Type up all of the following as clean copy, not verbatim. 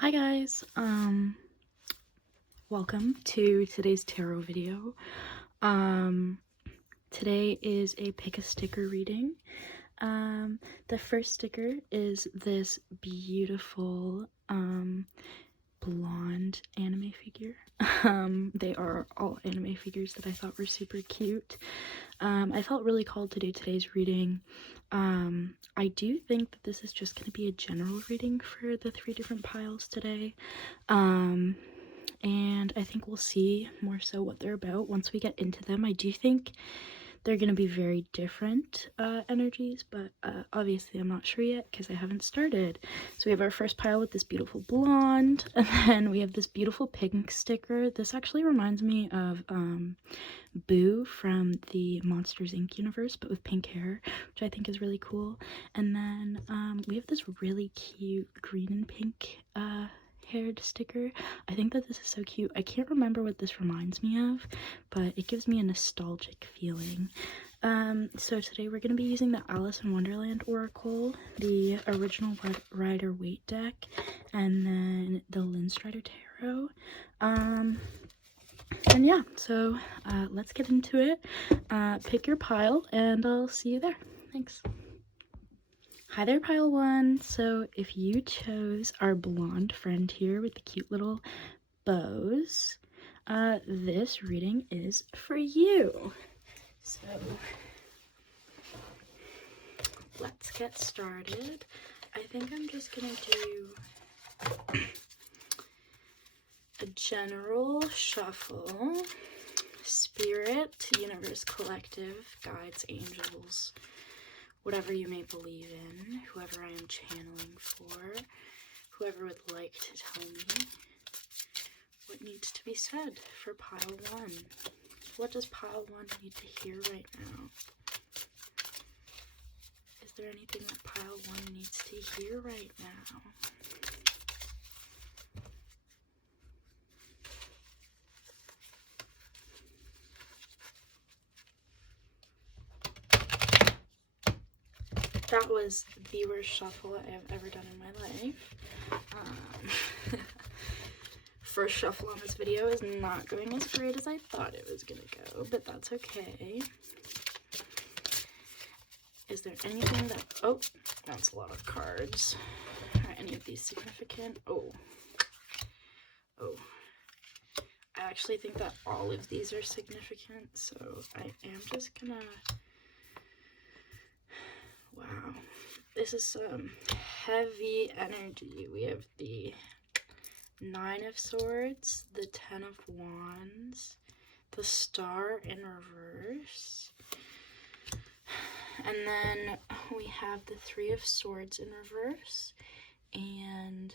Hi guys, welcome to today's tarot video. Today is a pick a sticker reading. The first sticker is this beautiful, blonde anime figure. They are all anime figures that I thought were super cute. I felt really called to do today's reading. I do think that this is just going to be a general reading for the 3 different piles today. And I think we'll see more so what they're about once we get into them. I do think they're going to be very different energies, but obviously I'm not sure yet because I haven't started. So we have our first pile with this beautiful blonde, and then we have this beautiful pink sticker. This actually reminds me of Boo from the Monsters Inc. universe, but with pink hair, which I think is really cool. And then we have this really cute green and pink haired sticker. I think that this is so cute. I can't remember what this reminds me of, but it gives me a nostalgic feeling. So today we're going to be using the Alice in Wonderland Oracle, the original Rider-Waite deck, and then the Linstrider Tarot. And yeah, so let's get into it. Pick your pile and I'll see you there. Thanks. Hi there, pile 1. So if you chose our blonde friend here with the cute little bows, this reading is for you. So let's get started. I think I'm just gonna do a general shuffle. Spirit, universe, collective, guides, angels, whatever you may believe in, whoever I am channeling for, whoever would like to tell me what needs to be said for pile 1. What does pile 1 need to hear right now? Is there anything that pile 1 needs to hear right now? That was the worst shuffle I have ever done in my life. First shuffle on this video is not going as great as I thought it was gonna go, but that's okay. Is there anything that, oh, that's a lot of cards. Are any of these significant? Oh. I actually think that all of these are significant, so I am just gonna, wow. This is some heavy energy. We have the 9 of Swords, the 10 of Wands, the Star in reverse, and then we have the 3 of Swords in reverse, and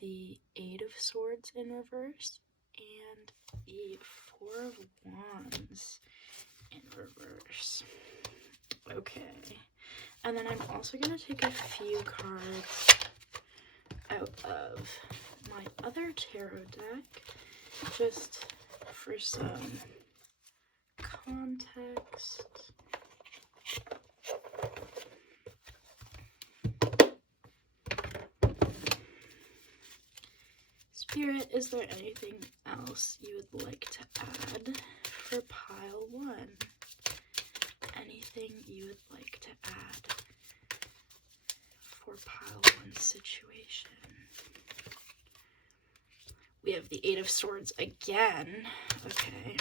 the 8 of Swords in reverse, and the 4 of Wands in reverse. Okay. And then I'm also going to take a few cards out of my other tarot deck, just for some context. Spirit, is there anything else you would like to add for pile 1? Anything you would like to add for pile 1 situation? We have the 8 of Swords again. Okay.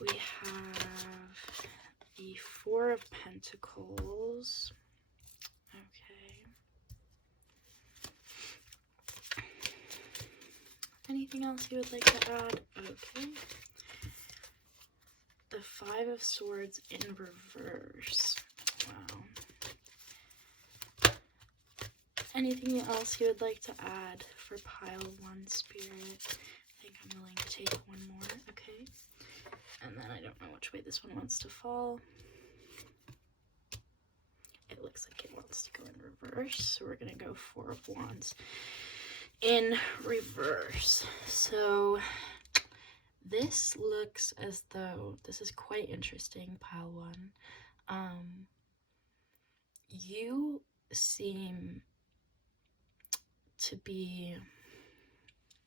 We have the 4 of Pentacles. Okay. Anything else you would like to add? Okay. The 5 of Swords in reverse. Wow. Anything else you would like to add for pile 1, Spirit? I think I'm willing to take one more. Okay. And then I don't know which way this one wants to fall. It looks like it wants to go in reverse, so we're going to go 4 of Wands in reverse. So this looks as though this is quite interesting, pile 1. You seem to be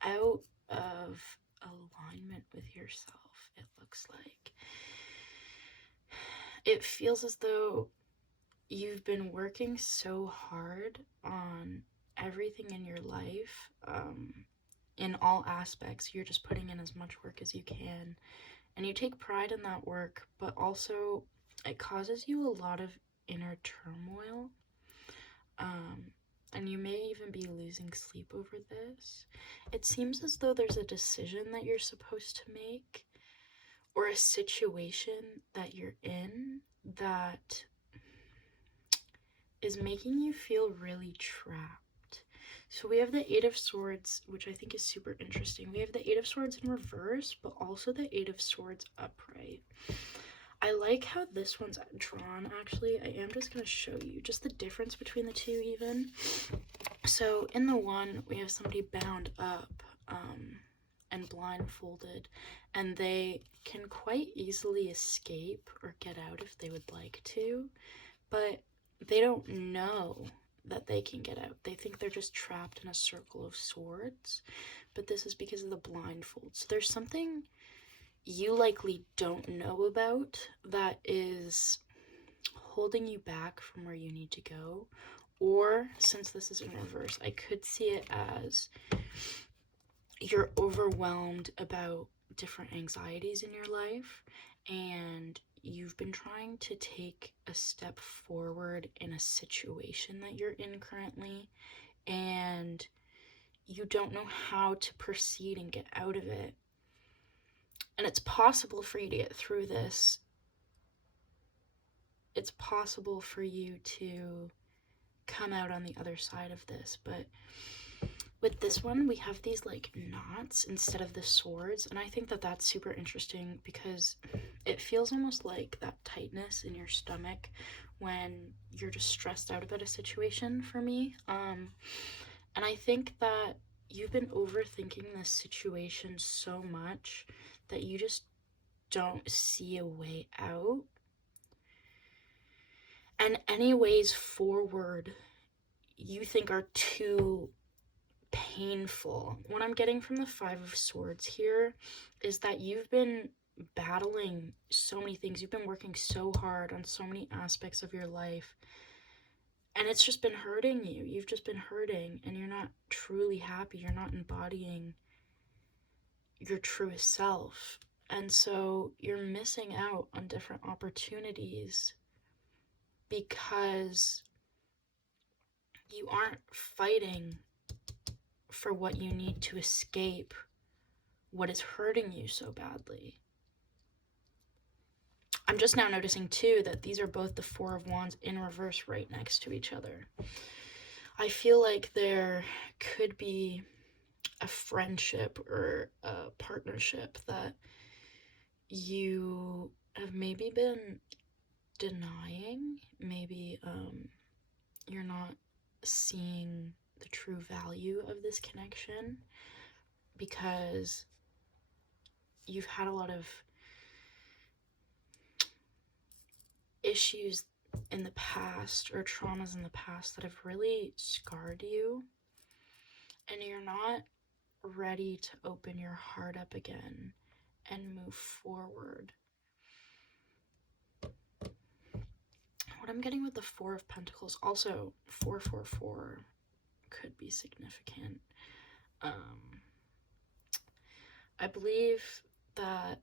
out of alignment with yourself, it looks like. It feels as though you've been working so hard on everything in your life, in all aspects. You're just putting in as much work as you can, and you take pride in that work, but also it causes you a lot of inner turmoil, and you may even be losing sleep over this. It seems as though there's a decision that you're supposed to make, or a situation that you're in that is making you feel really trapped. So we have the Eight of Swords, which I think is super interesting. We have the Eight of Swords in reverse, but also the Eight of Swords upright. I like how this one's drawn, actually. I am just going to show you just the difference between the two even. So in the one, we have somebody bound up and blindfolded, and they can quite easily escape or get out if they would like to, but they don't know that they can get out. They think they're just trapped in a circle of swords, but this is because of the blindfold. So there's something you likely don't know about that is holding you back from where you need to go. Or, since this is in reverse, I could see it as you're overwhelmed about different anxieties in your life, and you've been trying to take a step forward in a situation that you're in currently, and you don't know how to proceed and get out of it. And it's possible for you to get through this. It's possible for you to come out on the other side of this, but with this one, we have these like knots instead of the swords, and I think that that's super interesting because it feels almost like that tightness in your stomach when you're just stressed out about a situation for me. And I think that you've been overthinking this situation so much that you just don't see a way out. And any ways forward you think are too painful. What I'm getting from the Five of Swords here is that you've been battling so many things. You've been working so hard on so many aspects of your life, and it's just been hurting you. You've just been hurting, and you're not truly happy. You're not embodying your truest self, and so you're missing out on different opportunities because you aren't fighting for what you need to escape what is hurting you so badly. I'm just now noticing too that these are both the Four of Wands in reverse right next to each other. I feel like there could be a friendship or a partnership that you have maybe been denying. Maybe you're not seeing the true value of this connection because you've had a lot of issues in the past or traumas in the past that have really scarred you, and you're not ready to open your heart up again and move forward. What I'm getting with the Four of Pentacles, also 444 could be significant. I believe that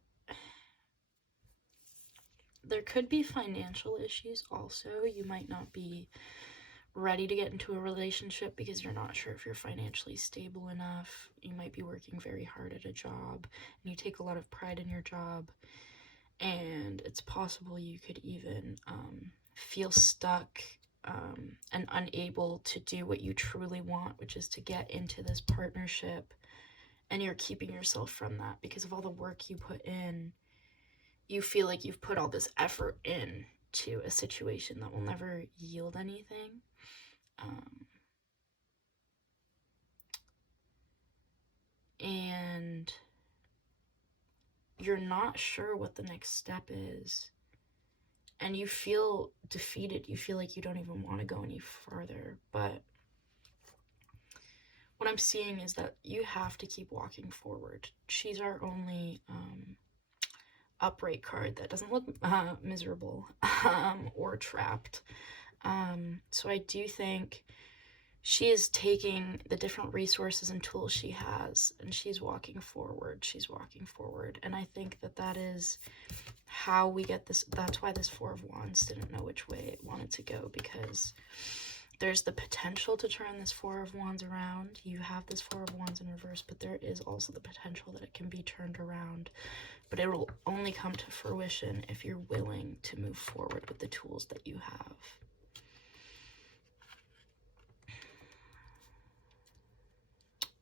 there could be financial issues also. You might not be ready to get into a relationship because you're not sure if you're financially stable enough. You might be working very hard at a job and you take a lot of pride in your job, and it's possible you could even feel stuck and unable to do what you truly want, which is to get into this partnership, and you're keeping yourself from that because of all the work you put in. You feel like you've put all this effort in to a situation that will never yield anything. And you're not sure what the next step is. And you feel defeated. You feel like you don't even want to go any further. But I'm seeing is that you have to keep walking forward. She's our only upright card that doesn't look miserable or trapped. So I do think she is taking the different resources and tools she has, and she's walking forward. She's walking forward. And I think that that is how we get this. That's why this Four of Wands didn't know which way it wanted to go, because there's the potential to turn this Four of Wands around. You have this Four of Wands in reverse, but there is also the potential that it can be turned around. But it will only come to fruition if you're willing to move forward with the tools that you have.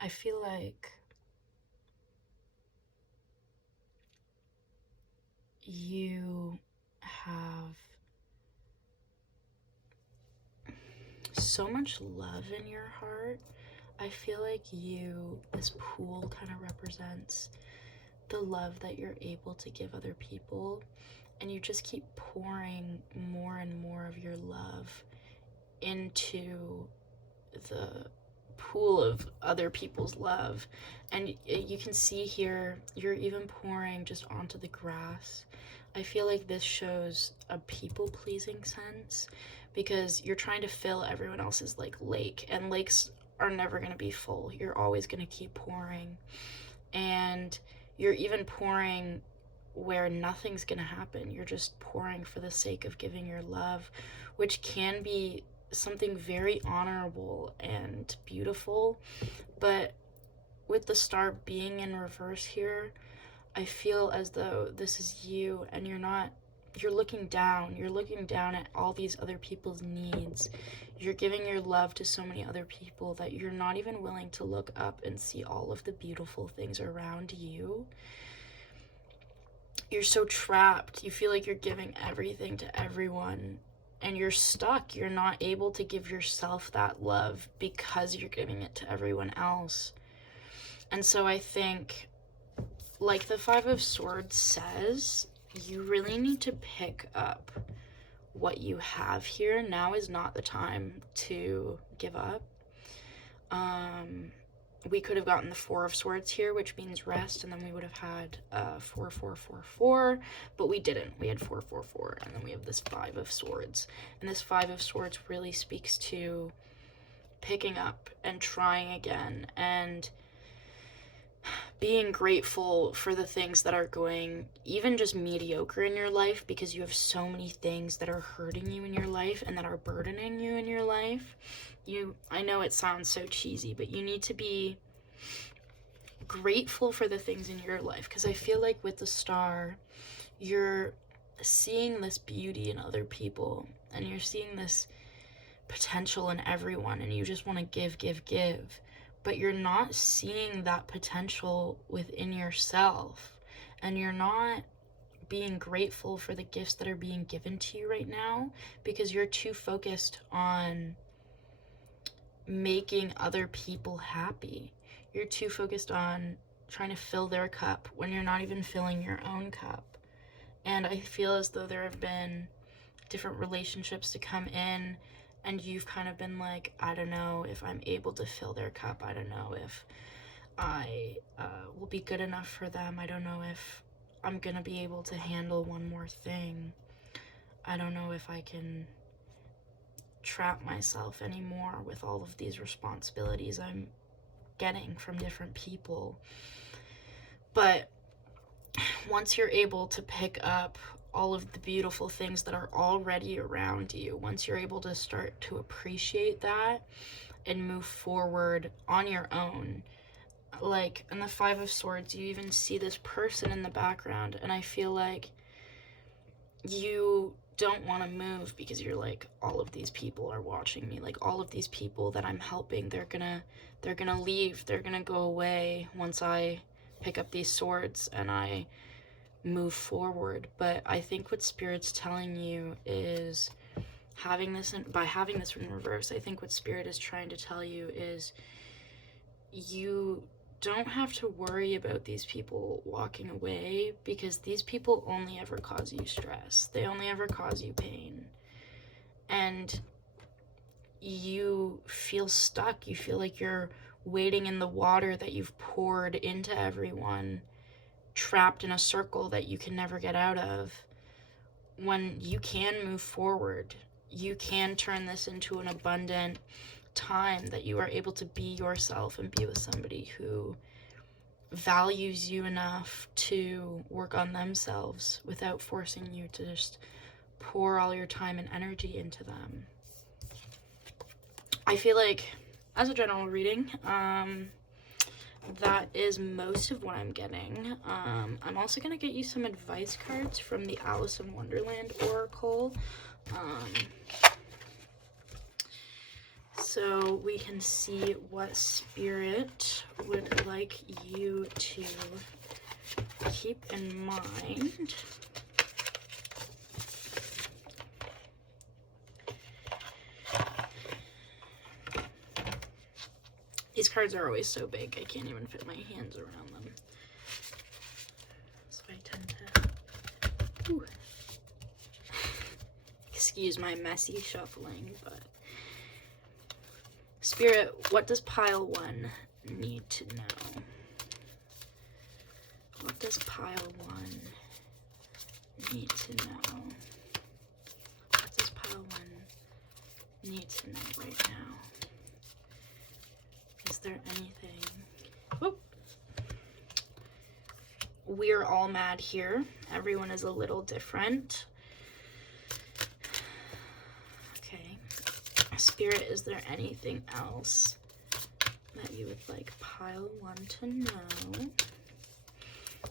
I feel like you have so much love in your heart. I feel like this pool kind of represents the love that you're able to give other people, and you just keep pouring more and more of your love into the pool of other people's love. And you can see here, you're even pouring just onto the grass. I feel like this shows a people-pleasing sense, because you're trying to fill everyone else's like lake, and lakes are never going to be full. You're always going to keep pouring, and you're even pouring where nothing's going to happen. You're just pouring for the sake of giving your love, which can be something very honorable and beautiful. But with the star being in reverse here, I feel as though this is you, and you're looking down at all these other people's needs. You're giving your love to so many other people that you're not even willing to look up and see all of the beautiful things around you. You're so trapped. You feel like you're giving everything to everyone, and you're stuck. You're not able to give yourself that love because you're giving it to everyone else. And so I think, like the Five of Swords says, you really need to pick up what you have here. Now is not the time to give up. We could have gotten the Four of Swords here, which means rest, and then we would have had 4, 4, 4, 4, but we didn't. We had 4, 4, 4, and then we have this Five of Swords. And this Five of Swords really speaks to picking up and trying again, and being grateful for the things that are going even just mediocre in your life, because you have so many things that are hurting you in your life and that are burdening you in your life. I know it sounds so cheesy, but you need to be grateful for the things in your life, because I feel like with the star, you're seeing this beauty in other people, and you're seeing this potential in everyone, and you just want to give, but you're not seeing that potential within yourself, and you're not being grateful for the gifts that are being given to you right now, because you're too focused on making other people happy. You're too focused on trying to fill their cup when you're not even filling your own cup. And I feel as though there have been different relationships to come in, and you've kind of been like, I don't know if I'm able to fill their cup. I don't know if I will be good enough for them. I don't know if I'm gonna be able to handle one more thing. I don't know if I can trap myself anymore with all of these responsibilities I'm getting from different people. But once you're able to pick up all of the beautiful things that are already around you, once you're able to start to appreciate that and move forward on your own, like in the Five of Swords, you even see this person in the background, and I feel like you don't want to move because you're like, all of these people are watching me, like all of these people that I'm helping, they're gonna leave, they're gonna go away once I pick up these swords and I move forward. But I think what Spirit's telling you is, by having this in reverse, I think what Spirit is trying to tell you is you don't have to worry about these people walking away, because these people only ever cause you stress. They only ever cause you pain. And you feel stuck. You feel like you're wading in the water that you've poured into everyone, trapped in a circle that you can never get out of, when you can move forward. You can turn this into an abundant time that you are able to be yourself and be with somebody who values you enough to work on themselves without forcing you to just pour all your time and energy into them. I feel like, as a general reading, that is most of what I'm getting. I'm also going to get you some advice cards from the Alice in Wonderland Oracle. So we can see what Spirit would like you to keep in mind. These cards are always so big, I can't even fit my hands around them. So I tend to... Ooh. Excuse my messy shuffling, but... Spirit, what does pile 1 need to know? What does pile 1 need to know? What does pile 1 need to know right now? Is there anything? Whoop. We're all mad here. Everyone is a little different. Okay. Spirit, is there anything else that you would like pile 1 to know?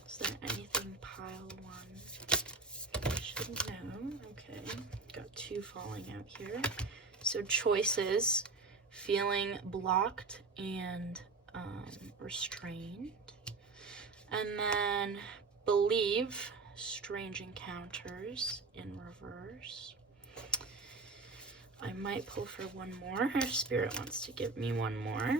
Is there anything pile 1 should know? Okay. Got 2 falling out here. So choices. Feeling blocked and restrained. And then believe, strange encounters in reverse. I might pull for one more. Spirit wants to give me one more.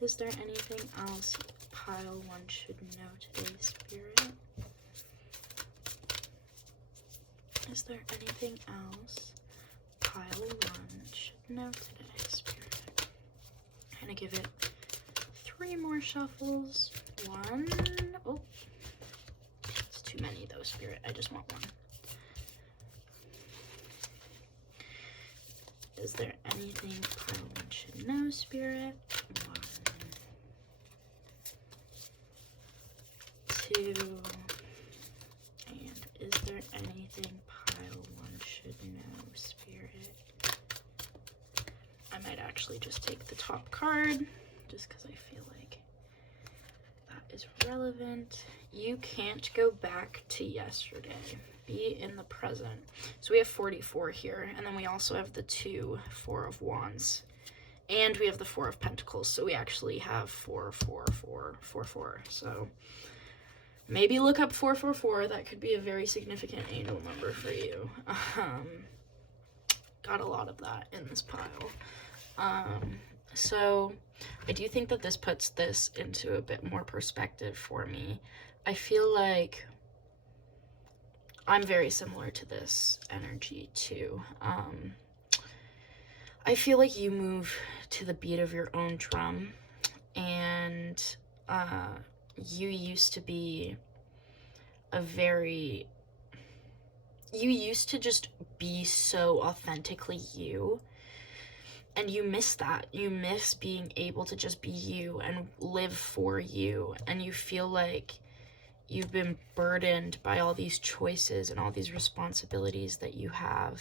Is there anything else pile 1 should know today, Spirit? Is there anything else pile 1 should know today, Spirit? I'm gonna give it 3 more shuffles. 1. Oh, it's too many though, Spirit. I just want 1. Is there anything pile 1 should know, Spirit? 1, 2, and is there anything pile 1 should know, Spirit? I might actually just take the top card, just because I feel like that is relevant. You can't go back to yesterday. Be in the present. So we have 44 here, and then we also have the 2 4 of Wands, and we have the 4 of Pentacles. So we actually have 4 4 4 4 4. So maybe look up 444. That could be a very significant angel number for you. Got a lot of that in this pile. So I do think that this puts this into a bit more perspective for me. I feel like I'm very similar to this energy too. I feel like you move to the beat of your own drum, and you used to be you used to just be so authentically you, and you miss that. You miss being able to just be you and live for you, and you feel like you've been burdened by all these choices and all these responsibilities that you have,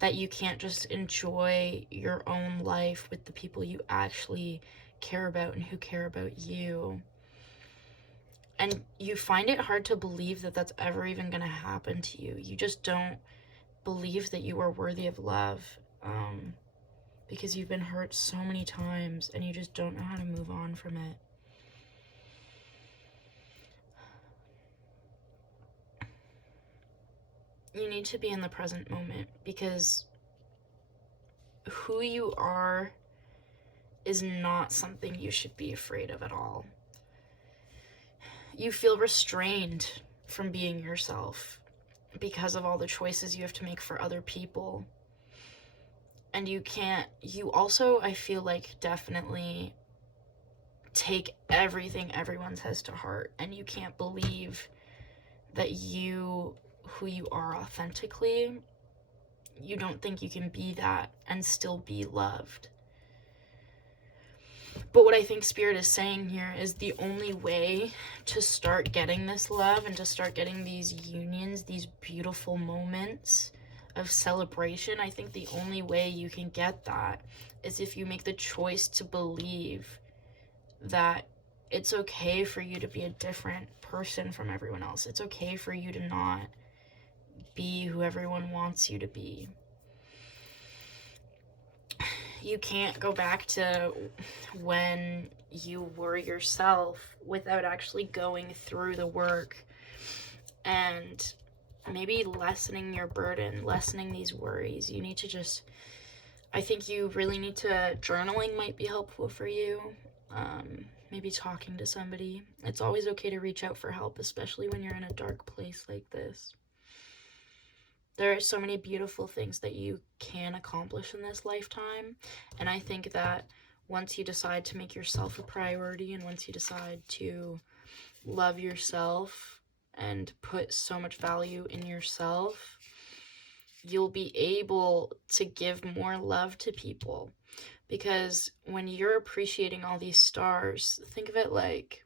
that you can't just enjoy your own life with the people you actually care about and who care about you. And you find it hard to believe that that's ever even going to happen to you. You just don't believe that you are worthy of love, because you've been hurt so many times and you just don't know how to move on from it. You need to be in the present moment, because who you are is not something you should be afraid of at all. You feel restrained from being yourself because of all the choices you have to make for other people. And you also, I feel like, definitely take everything everyone says to heart, and you can't believe that who you are authentically, you don't think you can be that and still be loved. But what I think Spirit is saying here is the only way to start getting this love and to start getting these unions, these beautiful moments of celebration, I think the only way you can get that is if you make the choice to believe that it's okay for you to be a different person from everyone else. It's okay for you to not be who everyone wants you to be. You can't go back to when you were yourself without actually going through the work and maybe lessening your burden, lessening these worries. You need to just, I think you really need to, journaling might be helpful for you. Maybe talking to somebody. It's always okay to reach out for help, especially when you're in a dark place like this. There are so many beautiful things that you can accomplish in this lifetime, and I think that once you decide to make yourself a priority, and once you decide to love yourself and put so much value in yourself, you'll be able to give more love to people. Because when you're appreciating all these stars, think of it like,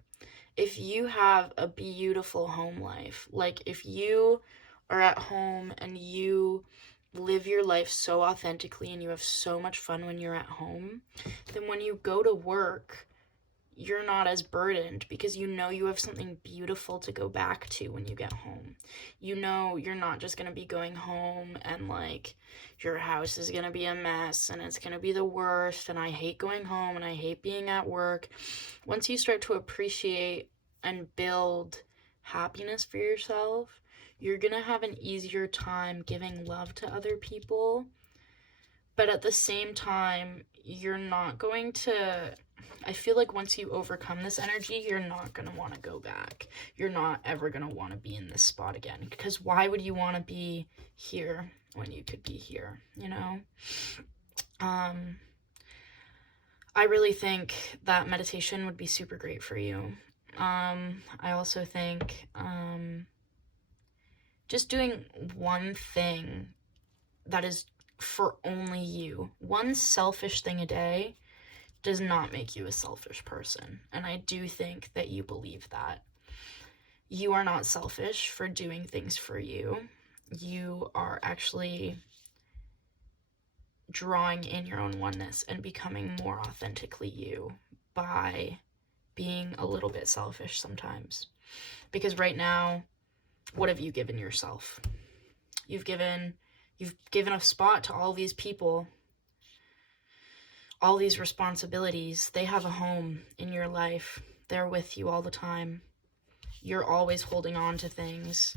if you have a beautiful home life, like if you are at home and you live your life so authentically and you have so much fun when you're at home, then when you go to work, you're not as burdened because you know you have something beautiful to go back to when you get home. You know you're not just going to be going home and like your house is going to be a mess and it's going to be the worst and I hate going home and I hate being at work. Once you start to appreciate and build happiness for yourself, you're going to have an easier time giving love to other people. But at the same time, you're not going to, I feel like once you overcome this energy, you're not going to want to go back. You're not ever going to want to be in this spot again. Because why would you want to be here when you could be here, you know? I really think that meditation would be super great for you. I also think just doing one thing that is for only you, one selfish thing a day, does not make you a selfish person. And I do think that you believe that. You are not selfish for doing things for you. You are actually drawing in your own oneness and becoming more authentically you by being a little bit selfish sometimes. Because right now, what have you given yourself? You've given a spot to all these people, all these responsibilities. They have a home in your life. They're with you all the time. You're always holding on to things.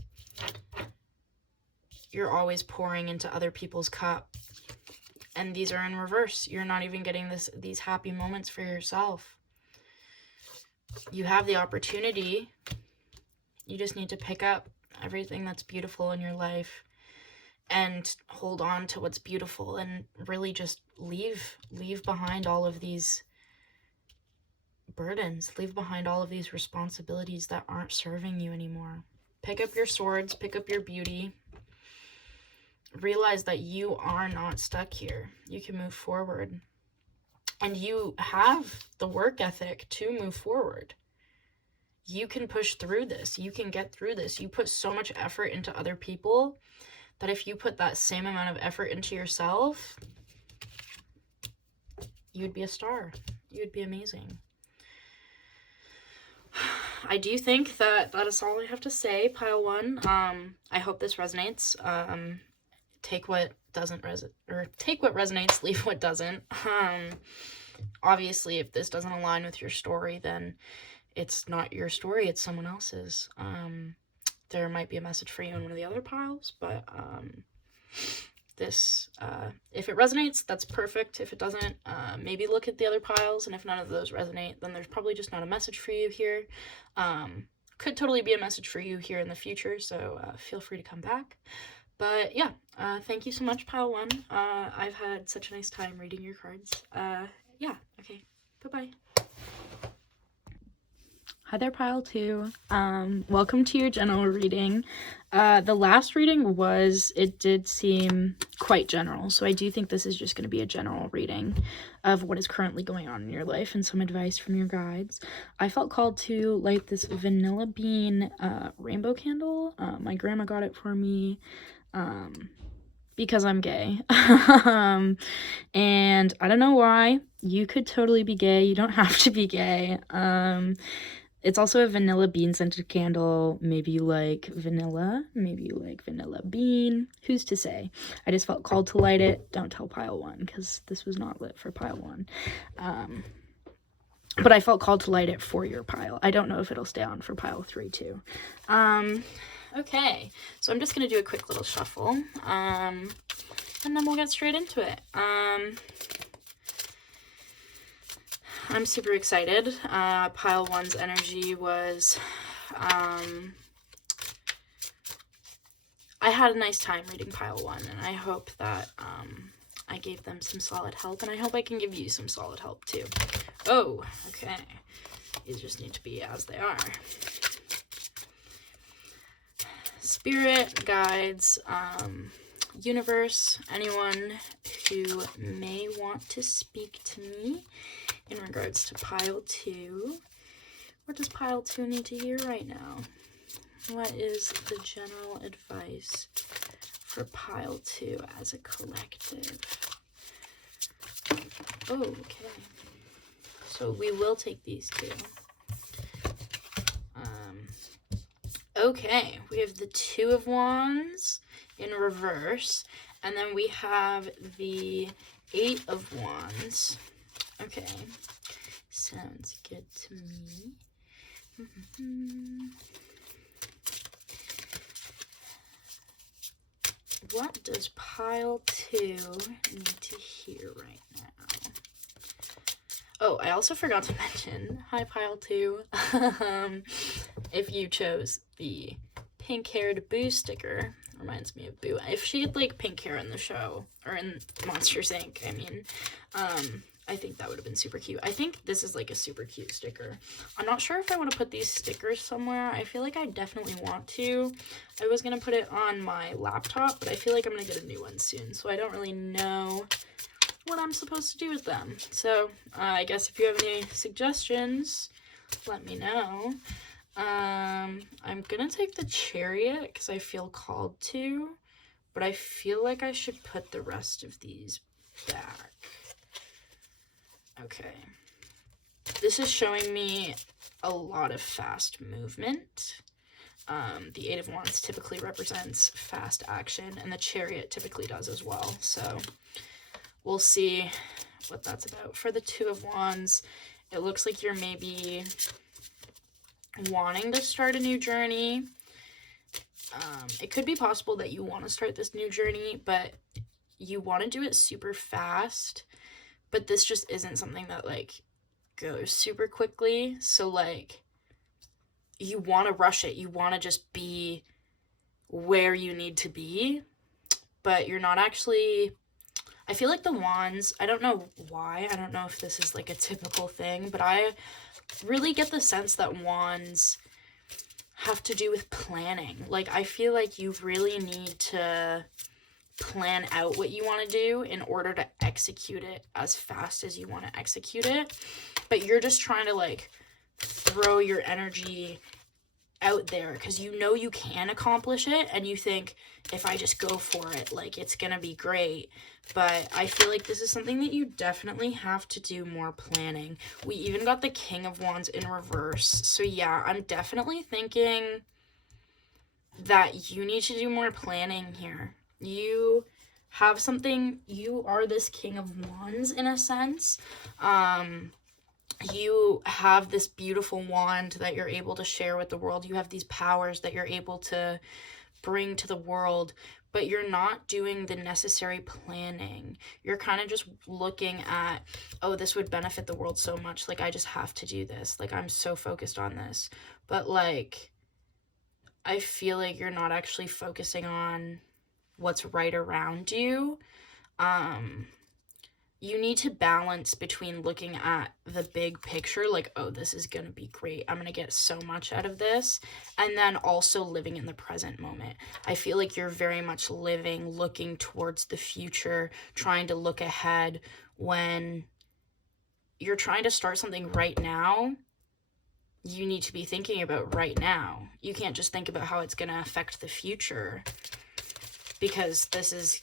You're always pouring into other people's cup. And these are in reverse. You're not even getting these happy moments for yourself. You have the opportunity. You just need to pick up everything that's beautiful in your life and hold on to what's beautiful and really just leave behind all of these burdens, leave behind all of these responsibilities that aren't serving you anymore. Pick up your swords, pick up your beauty. Realize that you are not stuck here. You can move forward. And you have the work ethic to move forward. You can push through this. You can get through this. You put so much effort into other people that if you put that same amount of effort into yourself, you'd be a star. You'd be amazing. I do think that is all I have to say, pile one. I hope this resonates. Take what resonates, leave what doesn't. Obviously, if this doesn't align with your story, then it's not your story, it's someone else's. There might be a message for you in one of the other piles, but this, if it resonates, that's perfect. If it doesn't, maybe look at the other piles, and if none of those resonate, then there's probably just not a message for you here. Could totally be a message for you here in the future, so feel free to come back. But yeah, thank you so much, Pile 1. I've had such a nice time reading your cards. Yeah, okay, bye-bye. Hi there, Pile 2. Welcome to your general reading. The last reading it did seem quite general, so I do think this is just going to be a general reading of what is currently going on in your life and some advice from your guides. I felt called to light this vanilla bean rainbow candle. My grandma got it for me because I'm gay. And I don't know why. You could totally be gay. You don't have to be gay. It's also a vanilla bean scented candle. Maybe you like vanilla. Maybe you like vanilla bean. Who's to say? I just felt called to light it. Don't tell Pile 1, because this was not lit for Pile 1. But I felt called to light it for your pile. I don't know if it'll stay on for Pile 3 too. Okay, so I'm just going to do a quick little shuffle. And then we'll get straight into it. I'm super excited. Pile 1's energy was, I had a nice time reading Pile 1, and I hope that I gave them some solid help, and I hope I can give you some solid help too. Oh, okay. These just need to be as they are. Spirit, guides, universe, anyone who may want to speak to me in regards to Pile 2. What does Pile 2 need to hear right now? What is the general advice for Pile 2 as a collective? Oh, okay. So we will take these two. Okay, we have the Two of Wands in reverse, and then we have the Eight of Wands. Okay, sounds good to me. What does Pile 2 need to hear right now? Oh, I also forgot to mention, hi Pile 2, if you chose the pink-haired Boo sticker, reminds me of Boo. If she had, like, pink hair in the show, or in Monsters, Inc., I mean, I think that would have been super cute. I think this is, like, a super cute sticker. I'm not sure if I want to put these stickers somewhere. I feel like I definitely want to. I was going to put it on my laptop, but I feel like I'm going to get a new one soon, so I don't really know what I'm supposed to do with them. So, I guess if you have any suggestions, let me know. I'm gonna take the Chariot because I feel called to, but I feel like I should put the rest of these back. Okay. This is showing me a lot of fast movement. The Eight of Wands typically represents fast action, and the Chariot typically does as well, so we'll see what that's about. For the Two of Wands, it looks like you're maybe wanting to start a new journey. It could be possible that you want to start this new journey, but you want to do it super fast, but this just isn't something that, like, goes super quickly, so, like, you want to rush it. You want to just be where you need to be, but you're not actually... I feel like the Wands, I don't know why, I don't know if this is, like, a typical thing, but I really get the sense that Wands have to do with planning. Like, I feel like you really need to plan out what you want to do in order to execute it as fast as you want to execute it, but you're just trying to, like, throw your energy out there because you know you can accomplish it, and you think, if I just go for it, like, it's gonna be great. But I feel like this is something that you definitely have to do more planning. We even got the King of Wands in reverse, so yeah, I'm definitely thinking that you need to do more planning here. You have something, you are this King of Wands in a sense. You have this beautiful wand that you're able to share with the world. You have these powers that you're able to bring to the world, but you're not doing the necessary planning. You're kind of just looking at, oh, this would benefit the world so much. Like, I just have to do this. Like, I'm so focused on this. But, like, I feel like you're not actually focusing on what's right around you. You need to balance between looking at the big picture, like, oh, this is going to be great, I'm going to get so much out of this, and then also living in the present moment. I feel like you're very much looking towards the future, trying to look ahead. When you're trying to start something right now, you need to be thinking about right now. You can't just think about how it's going to affect the future, because this is,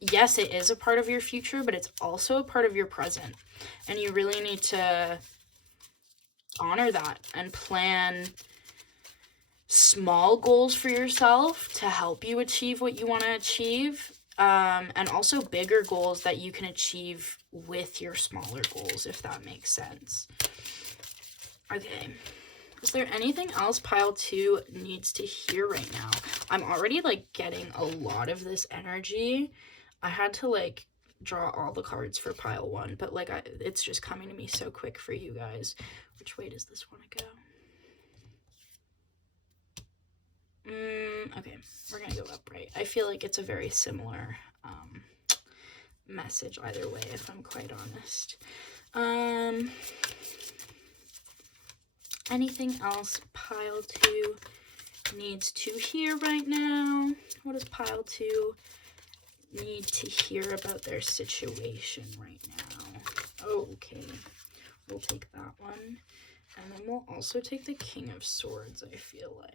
yes, it is a part of your future, but it's also a part of your present. And you really need to honor that and plan small goals for yourself to help you achieve what you want to achieve. And also bigger goals that you can achieve with your smaller goals, if that makes sense. Okay. Is there anything else pile 2 needs to hear right now? I'm already, like, getting a lot of this energy. I had to, like, draw all the cards for pile 1, but, like, it's just coming to me so quick for you guys. Which way does this want to go? Okay, we're gonna go upright. I feel like it's a very similar message either way, if I'm quite honest. Anything else pile 2 needs to hear right now? What does pile 2 need to hear about their situation right now? Okay, we'll take that one. And then we'll also take the King of Swords, I feel like.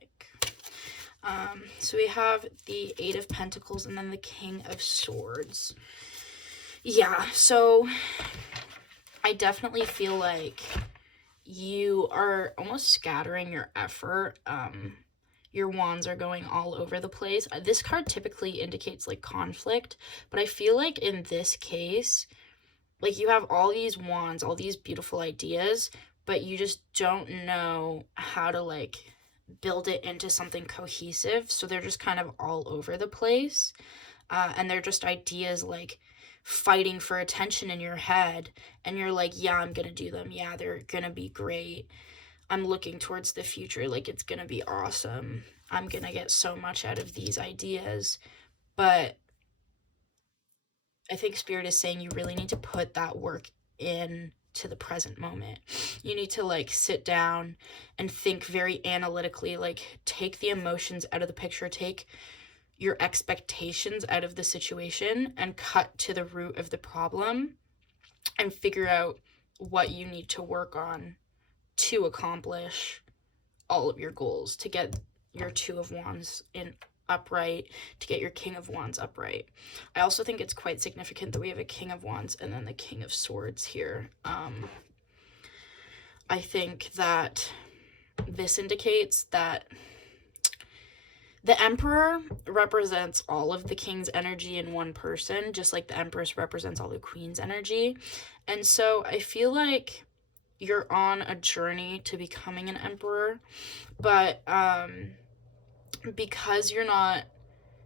So we have the 8 of Pentacles and then the King of Swords. Yeah, so I definitely feel like you are almost scattering your effort. Your wands are going all over the place. This card typically indicates, like, conflict, but I feel like in this case, like, you have all these wands, all these beautiful ideas, but you just don't know how to, like, build it into something cohesive. So they're just kind of all over the place. And they're just ideas, like, fighting for attention in your head. And you're like, yeah, I'm gonna do them. Yeah, they're gonna be great. I'm looking towards the future. Like, it's gonna be awesome. I'm gonna get so much out of these ideas. But I think Spirit is saying you really need to put that work in to the present moment. You need to, like, sit down and think very analytically, like, take the emotions out of the picture, take your expectations out of the situation and cut to the root of the problem and figure out what you need to work on to accomplish all of your goals, to get your 2 of Wands in upright, to get your King of Wands upright. I also think it's quite significant that we have a King of Wands and then the King of Swords here. I think that this indicates that the Emperor represents all of the King's energy in one person, just like the Empress represents all the Queen's energy. And so I feel like you're on a journey to becoming an Emperor, but because you're not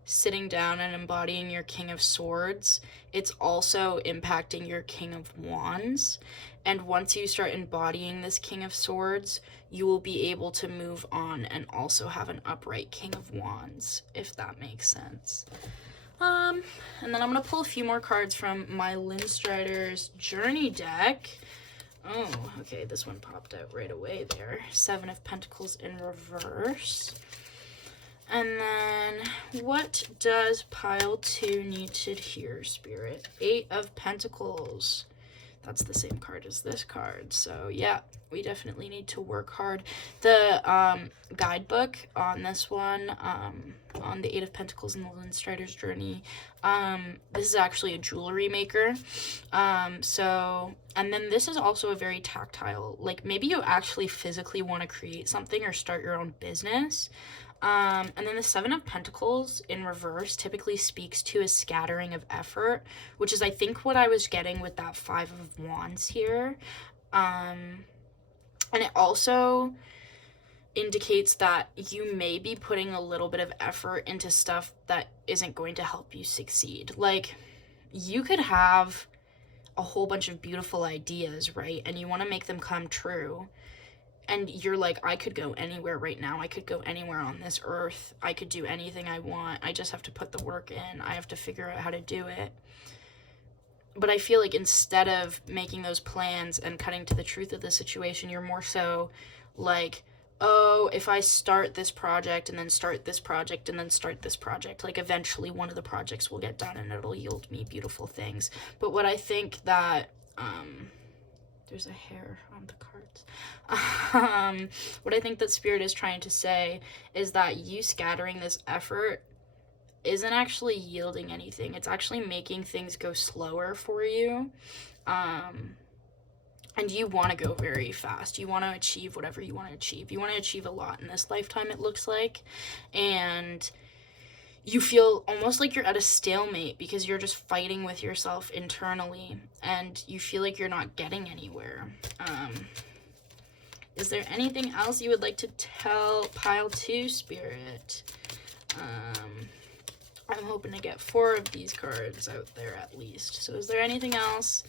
sitting down and embodying your King of Swords, it's also impacting your King of Wands. And once you start embodying this King of Swords, you will be able to move on and also have an upright King of Wands, if that makes sense. And then I'm going to pull a few more cards from my Lynn Strider's Journey deck. Oh, okay, this one popped out right away there. 7 of Pentacles in reverse. And then, what does pile 2 need to hear, Spirit? 8 of Pentacles. That's the same card as this card. So, yeah, we definitely need to work hard. The guidebook on this one, on the 8 of Pentacles in the Lynn Strider's Journey, this is actually a jewelry maker. And then this is also a very tactile, like, maybe you actually physically want to create something or start your own business. And then the 7 of Pentacles in reverse typically speaks to a scattering of effort, which is, I think, what I was getting with that 5 of Wands here. And it also indicates that you may be putting a little bit of effort into stuff that isn't going to help you succeed. Like, you could have a whole bunch of beautiful ideas, right? And you want to make them come true. and you're like, I could go anywhere right now. I could go anywhere on this earth. I could do anything I want. I just have to put the work in. I have to figure out how to do it. But I feel like instead of making those plans and cutting to the truth of the situation, you're more so like, oh, if I start this project and then start this project and then start this project, like eventually one of the projects will get done and it'll yield me beautiful things. But what I think that, there's a hair on the cards. What I think that Spirit is trying to say is that you scattering this effort isn't actually yielding anything. It's actually making things go slower for you. And you want to go very fast. You want to achieve whatever you want to achieve. You want to achieve a lot in this lifetime, it looks like. And you feel almost like you're at a stalemate because you're just fighting with yourself internally. And you feel like you're not getting anywhere. Is there anything else you would like to tell Pile 2, Spirit? I'm hoping to get 4 of these cards out there at least. So is there anything else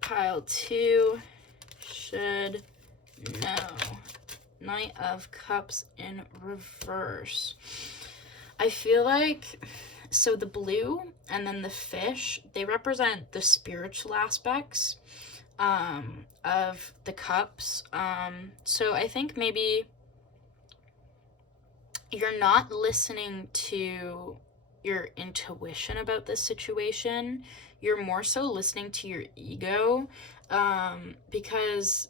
Pile 2 should know? Knight of Cups in reverse. I feel like, so the blue and then the fish, they represent the spiritual aspects of the cups. So I think maybe you're not listening to your intuition about this situation. You're more so listening to your ego, because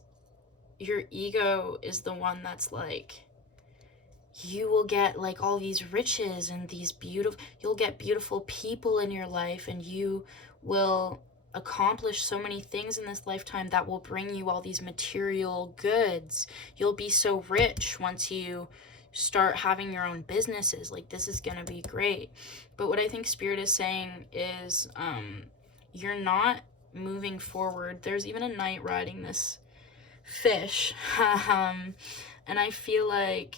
your ego is the one that's like, you will get like all these riches and these you'll get beautiful people in your life, and you will accomplish so many things in this lifetime that will bring you all these material goods. You'll be so rich once you start having your own businesses. Like, this is gonna be great. But what I think Spirit is saying is, you're not moving forward. There's even a knight riding this fish. And I feel like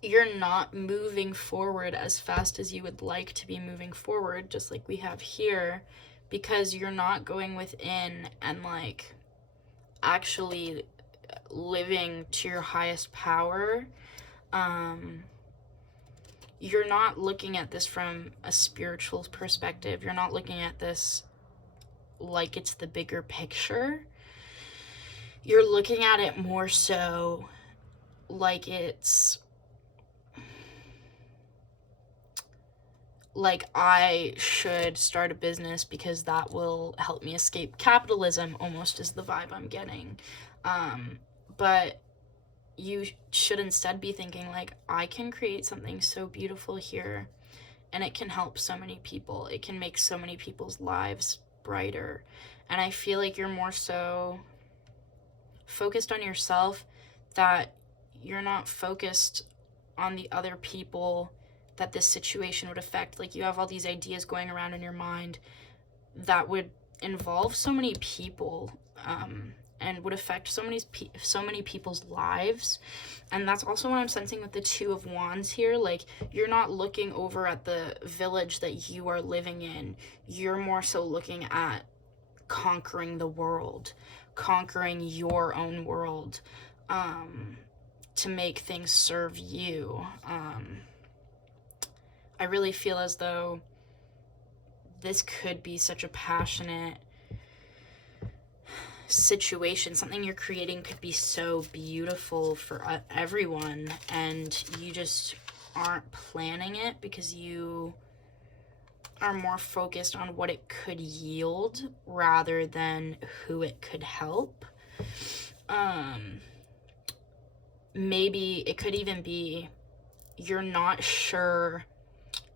you're not moving forward as fast as you would like to be moving forward, just like we have here, because you're not going within and like actually living to your highest power. You're not looking at this from a spiritual perspective. You're not looking at this like it's the bigger picture. You're looking at it more so like it's like, I should start a business because that will help me escape capitalism, almost is the vibe I'm getting. But you should instead be thinking like, I can create something so beautiful here, and it can help so many people. It can make so many people's lives brighter. And I feel like you're more so focused on yourself, that you're not focused on the other people that this situation would affect. Like, you have all these ideas going around in your mind that would involve so many people, and would affect so many people's lives. And that's also what I'm sensing with the Two of Wands here. Like, you're not looking over at the village that you are living in. You're more so looking at conquering the world, conquering your own world, to make things serve you. I really feel as though this could be such a passionate situation. Something you're creating could be so beautiful for everyone, and you just aren't planning it because you are more focused on what it could yield rather than who it could help. Maybe it could even be you're not sure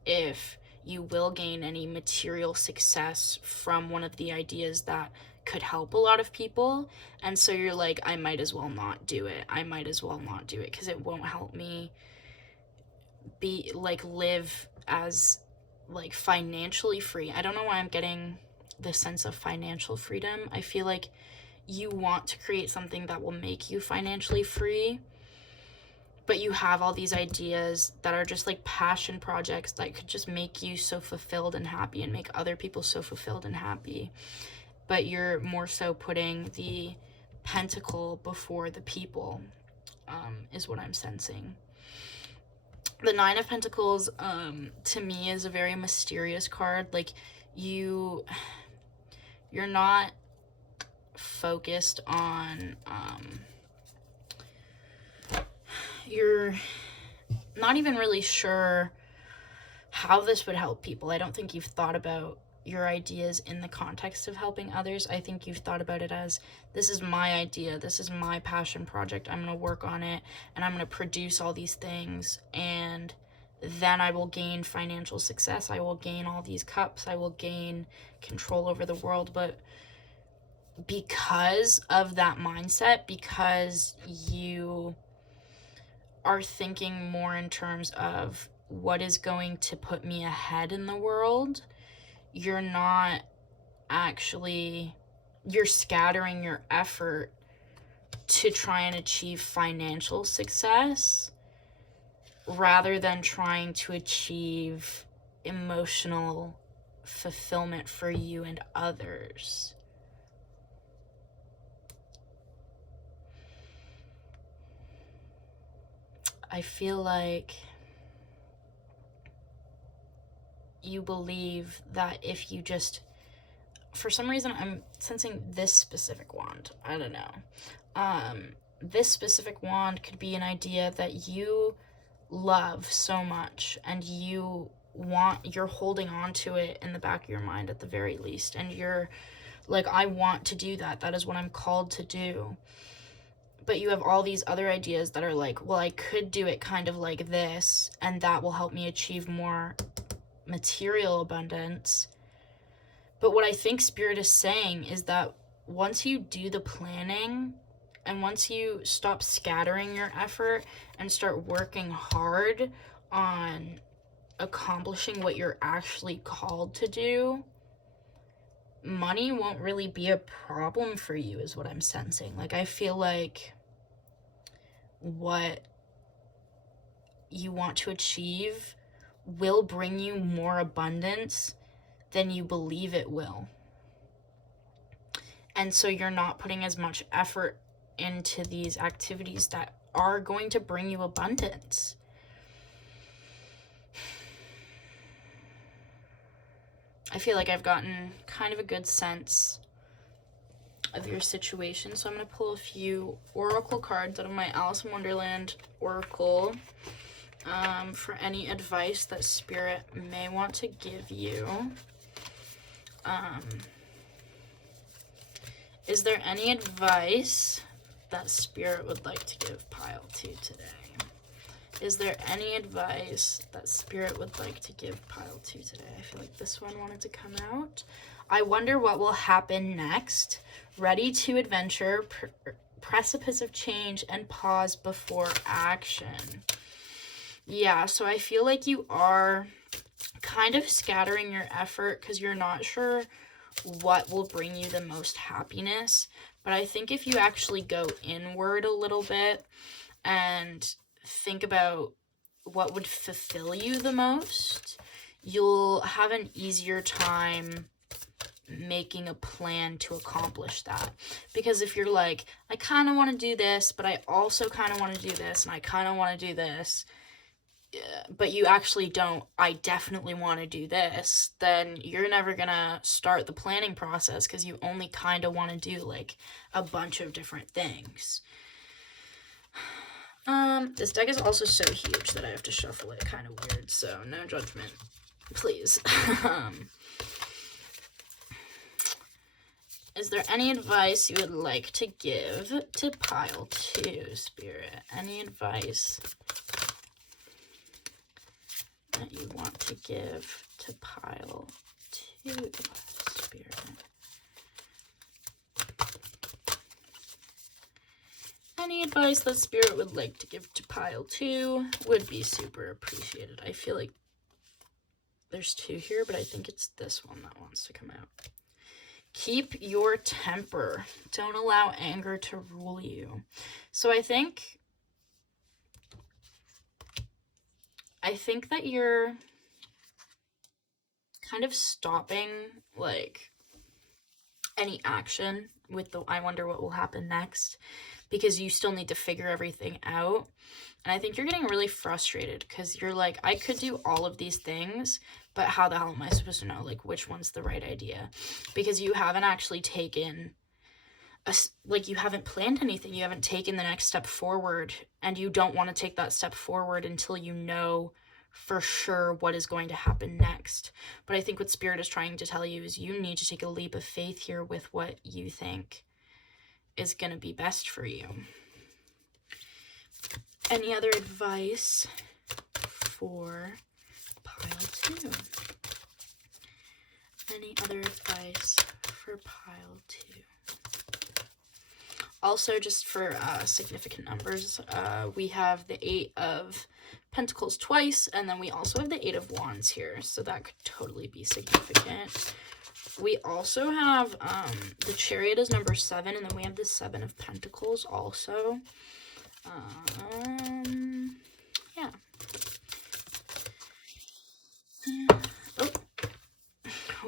if you will gain any material success from one of the ideas that could help a lot of people, and so you're like, I might as well not do it because it won't help me be like live as like financially free. I don't know why I'm getting the sense of financial freedom. I feel like you want to create something that will make you financially free, but you have all these ideas that are just like passion projects that could just make you so fulfilled and happy and make other people so fulfilled and happy. But you're more so putting the pentacle before the people, is what I'm sensing. The Nine of Pentacles, to me, is a very mysterious card. Like, you're not focused on, you're not even really sure how this would help people. I don't think you've thought about your ideas in the context of helping others. I think you've thought about it as, this is my idea, this is my passion project, I'm going to work on it, and I'm going to produce all these things, and then I will gain financial success, I will gain all these cups, I will gain control over the world. But because of that mindset, because you are thinking more in terms of what is going to put me ahead in the world, you're not actually, you're scattering your effort to try and achieve financial success rather than trying to achieve emotional fulfillment for you and others. I feel like you believe that if you just, for some reason I'm sensing this specific wand, I don't know, this specific wand could be an idea that you love so much and you're holding on to it in the back of your mind at the very least, and you're like, I want to do that, that is what I'm called to do. But you have all these other ideas that are like, well, I could do it kind of like this, and that will help me achieve more material abundance. But what I think Spirit is saying is that once you do the planning, and once you stop scattering your effort and start working hard on accomplishing what you're actually called to do, money won't really be a problem for you, is what I'm sensing. Like, I feel like what you want to achieve will bring you more abundance than you believe it will. And so you're not putting as much effort into these activities that are going to bring you abundance. I feel like I've gotten kind of a good sense of your situation, so I'm going to pull a few oracle cards out of my Alice in Wonderland oracle for any advice that Spirit may want to give you. Is there any advice that Spirit would like to give Pile 2 today? Is there any advice that Spirit would like to give Pile 2 today? I feel like this one wanted to come out. I wonder what will happen next. Ready to adventure, precipice of change, and pause before action. Yeah, so I feel like you are kind of scattering your effort because you're not sure what will bring you the most happiness. But I think if you actually go inward a little bit and think about what would fulfill you the most, you'll have an easier time making a plan to accomplish that. Because if you're like, I kind of want to do this, but I also kind of want to do this, and I kind of want to do this, but you actually don't, I definitely want to do this, then you're never gonna start the planning process because you only kind of want to do like a bunch of different things. This deck is also so huge that I have to shuffle it kind of weird, so no judgment, please. Is there any advice you would like to give to Pile 2, Spirit? Any advice that you want to give to Pile 2, Spirit? Any advice that Spirit would like to give to Pile 2 would be super appreciated. I feel like there's two here, but I think it's this one that wants to come out. Keep your temper. Don't allow anger to rule you. So I think that you're kind of stopping, like, any action with the I wonder what will happen next, because you still need to figure everything out. And I think you're getting really frustrated because you're like, I could do all of these things, but how the hell am I supposed to know, like, which one's the right idea? Because you haven't actually taken you haven't planned anything. You haven't taken the next step forward, and you don't want to take that step forward until you know for sure what is going to happen next. But I think what Spirit is trying to tell you is you need to take a leap of faith here with what you think is going to be best for you. Any other advice for pile 2? Any other advice for pile 2? Also, just for significant numbers, we have the 8 of Pentacles twice, and then we also have the 8 of Wands here, so that could totally be significant. We also have the Chariot is number 7, and then we have the 7 of Pentacles also. Yeah. Oh,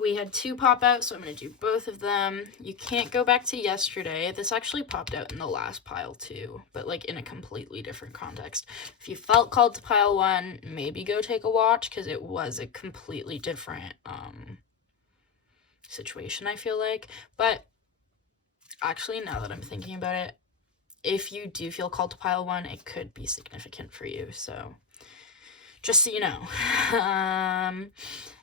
we had 2 pop out, so I'm going to do both of them. You can't go back to yesterday. This actually popped out in the last pile too, but like in a completely different context. If you felt called to pile 1, maybe go take a watch, because it was a completely different situation, I feel like. But actually, now that I'm thinking about it, if you do feel called to pile 1, it could be significant for you, so just so you know.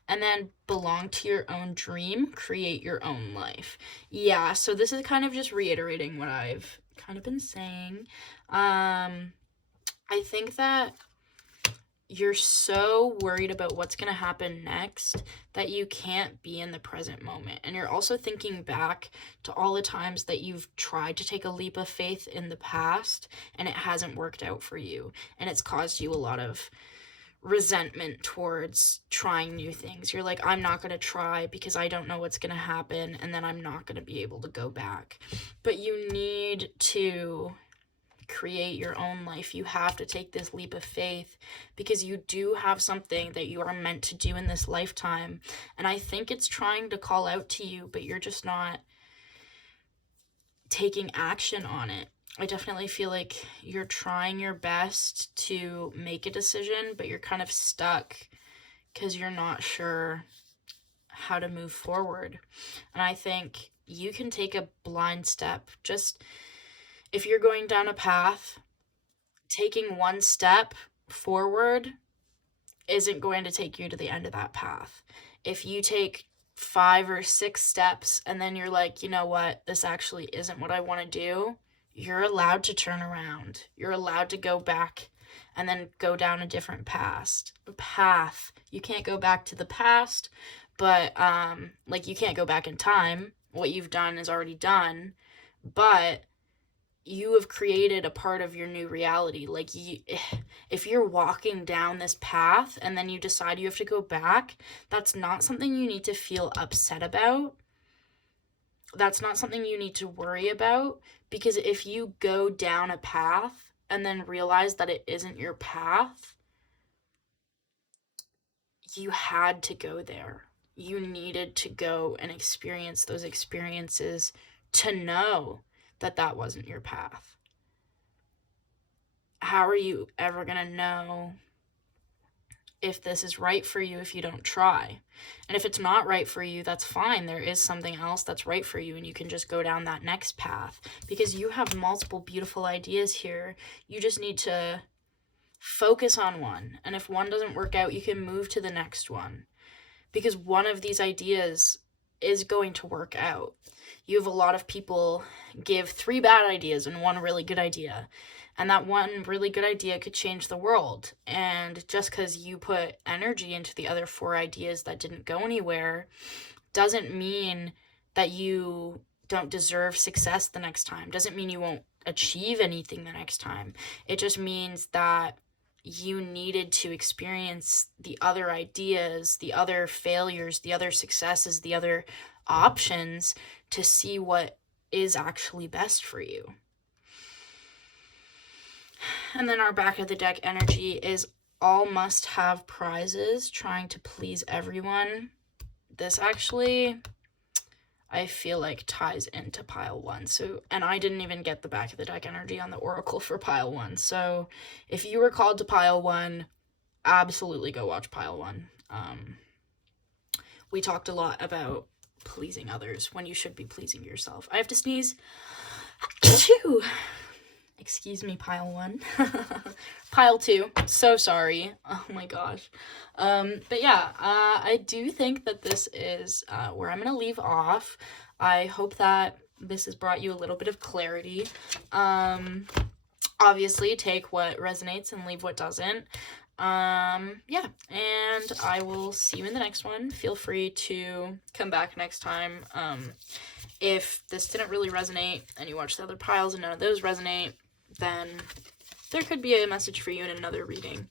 And then belong to your own dream, create your own life. Yeah, so this is kind of just reiterating what I've kind of been saying. I think that you're so worried about what's going to happen next that you can't be in the present moment. And you're also thinking back to all the times that you've tried to take a leap of faith in the past and it hasn't worked out for you. And it's caused you a lot of resentment towards trying new things. You're like, I'm not going to try because I don't know what's going to happen, and then I'm not going to be able to go back. But you need to create your own life. You have to take this leap of faith because you do have something that you are meant to do in this lifetime. And I think it's trying to call out to you, but you're just not taking action on it. I definitely feel like you're trying your best to make a decision, but you're kind of stuck because you're not sure how to move forward. And I think you can take a blind step. Just if you're going down a path, taking one step forward isn't going to take you to the end of that path. If you take 5 or 6 steps and then you're like, you know what, this actually isn't what I want to do, you're allowed to turn around. You're allowed to go back and then go down a different path. You can't go back to the past, but like you can't go back in time. What you've done is already done, but you have created a part of your new reality. Like if you're walking down this path and then you decide you have to go back, that's not something you need to feel upset about. That's not something you need to worry about, because if you go down a path and then realize that it isn't your path, you had to go there. You needed to go and experience those experiences to know that that wasn't your path. How are you ever going to know if this is right for you if you don't try? And if it's not right for you, that's fine. There is something else that's right for you, and you can just go down that next path, because you have multiple beautiful ideas here. You just need to focus on one, and if one doesn't work out, you can move to the next one, because one of these ideas is going to work out. You have a lot of people give 3 bad ideas and 1 really good idea, and that 1 really good idea could change the world. And just because you put energy into the other 4 ideas that didn't go anywhere doesn't mean that you don't deserve success the next time. Doesn't mean you won't achieve anything the next time. It just means that you needed to experience the other ideas, the other failures, the other successes, the other options to see what is actually best for you. And then our back of the deck energy is all must have prizes, trying to please everyone. This actually, I feel like ties into pile 1. So, and I didn't even get the back of the deck energy on the Oracle for pile 1. So if you were called to pile 1, absolutely go watch pile 1. We talked a lot about pleasing others when you should be pleasing yourself. I have to sneeze. Excuse me, pile 1. Pile 2. So sorry. Oh my gosh. But yeah, I do think that this is where I'm gonna leave off. I hope that this has brought you a little bit of clarity. Obviously, take what resonates and leave what doesn't. Yeah, and I will see you in the next one. Feel free to come back next time. If this didn't really resonate and you watch the other piles and none of those resonate, then there could be a message for you in another reading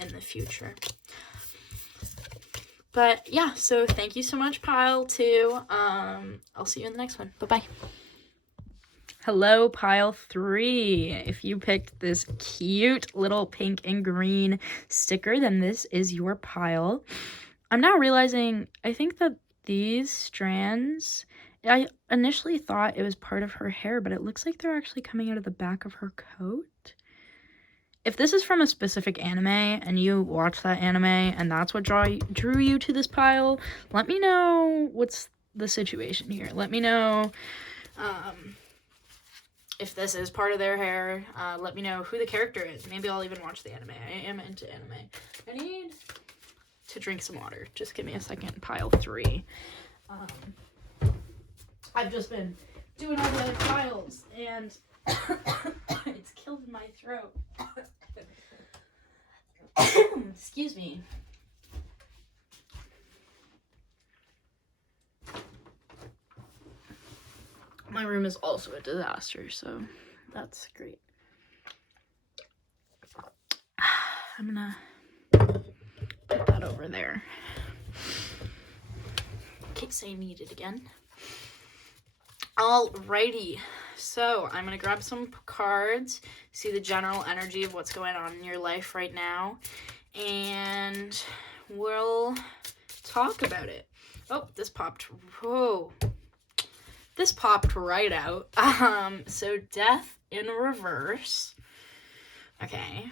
in the future. But yeah, so thank you so much, pile 2. I'll see you in the next one. Bye-bye. Hello, pile 3. If you picked this cute little pink and green sticker, then this is your pile. I'm now realizing, I think that these strands, I initially thought it was part of her hair, but it looks like they're actually coming out of the back of her coat. If this is from a specific anime and you watch that anime and that's what drew you to this pile, let me know what's the situation here. Let me know if this is part of their hair. Let me know who the character is. Maybe I'll even watch the anime. I am into anime. I need to drink some water. Just give me a second. Pile 3. I've just been doing all the other piles and it's killed my throat. Excuse me. My room is also a disaster, so that's great. I'm gonna put that over there in case I need it again. Alrighty, so I'm gonna grab some cards, see the general energy of what's going on in your life right now, and we'll talk about it. Oh, this popped. Whoa. This popped right out. So death in reverse. Okay.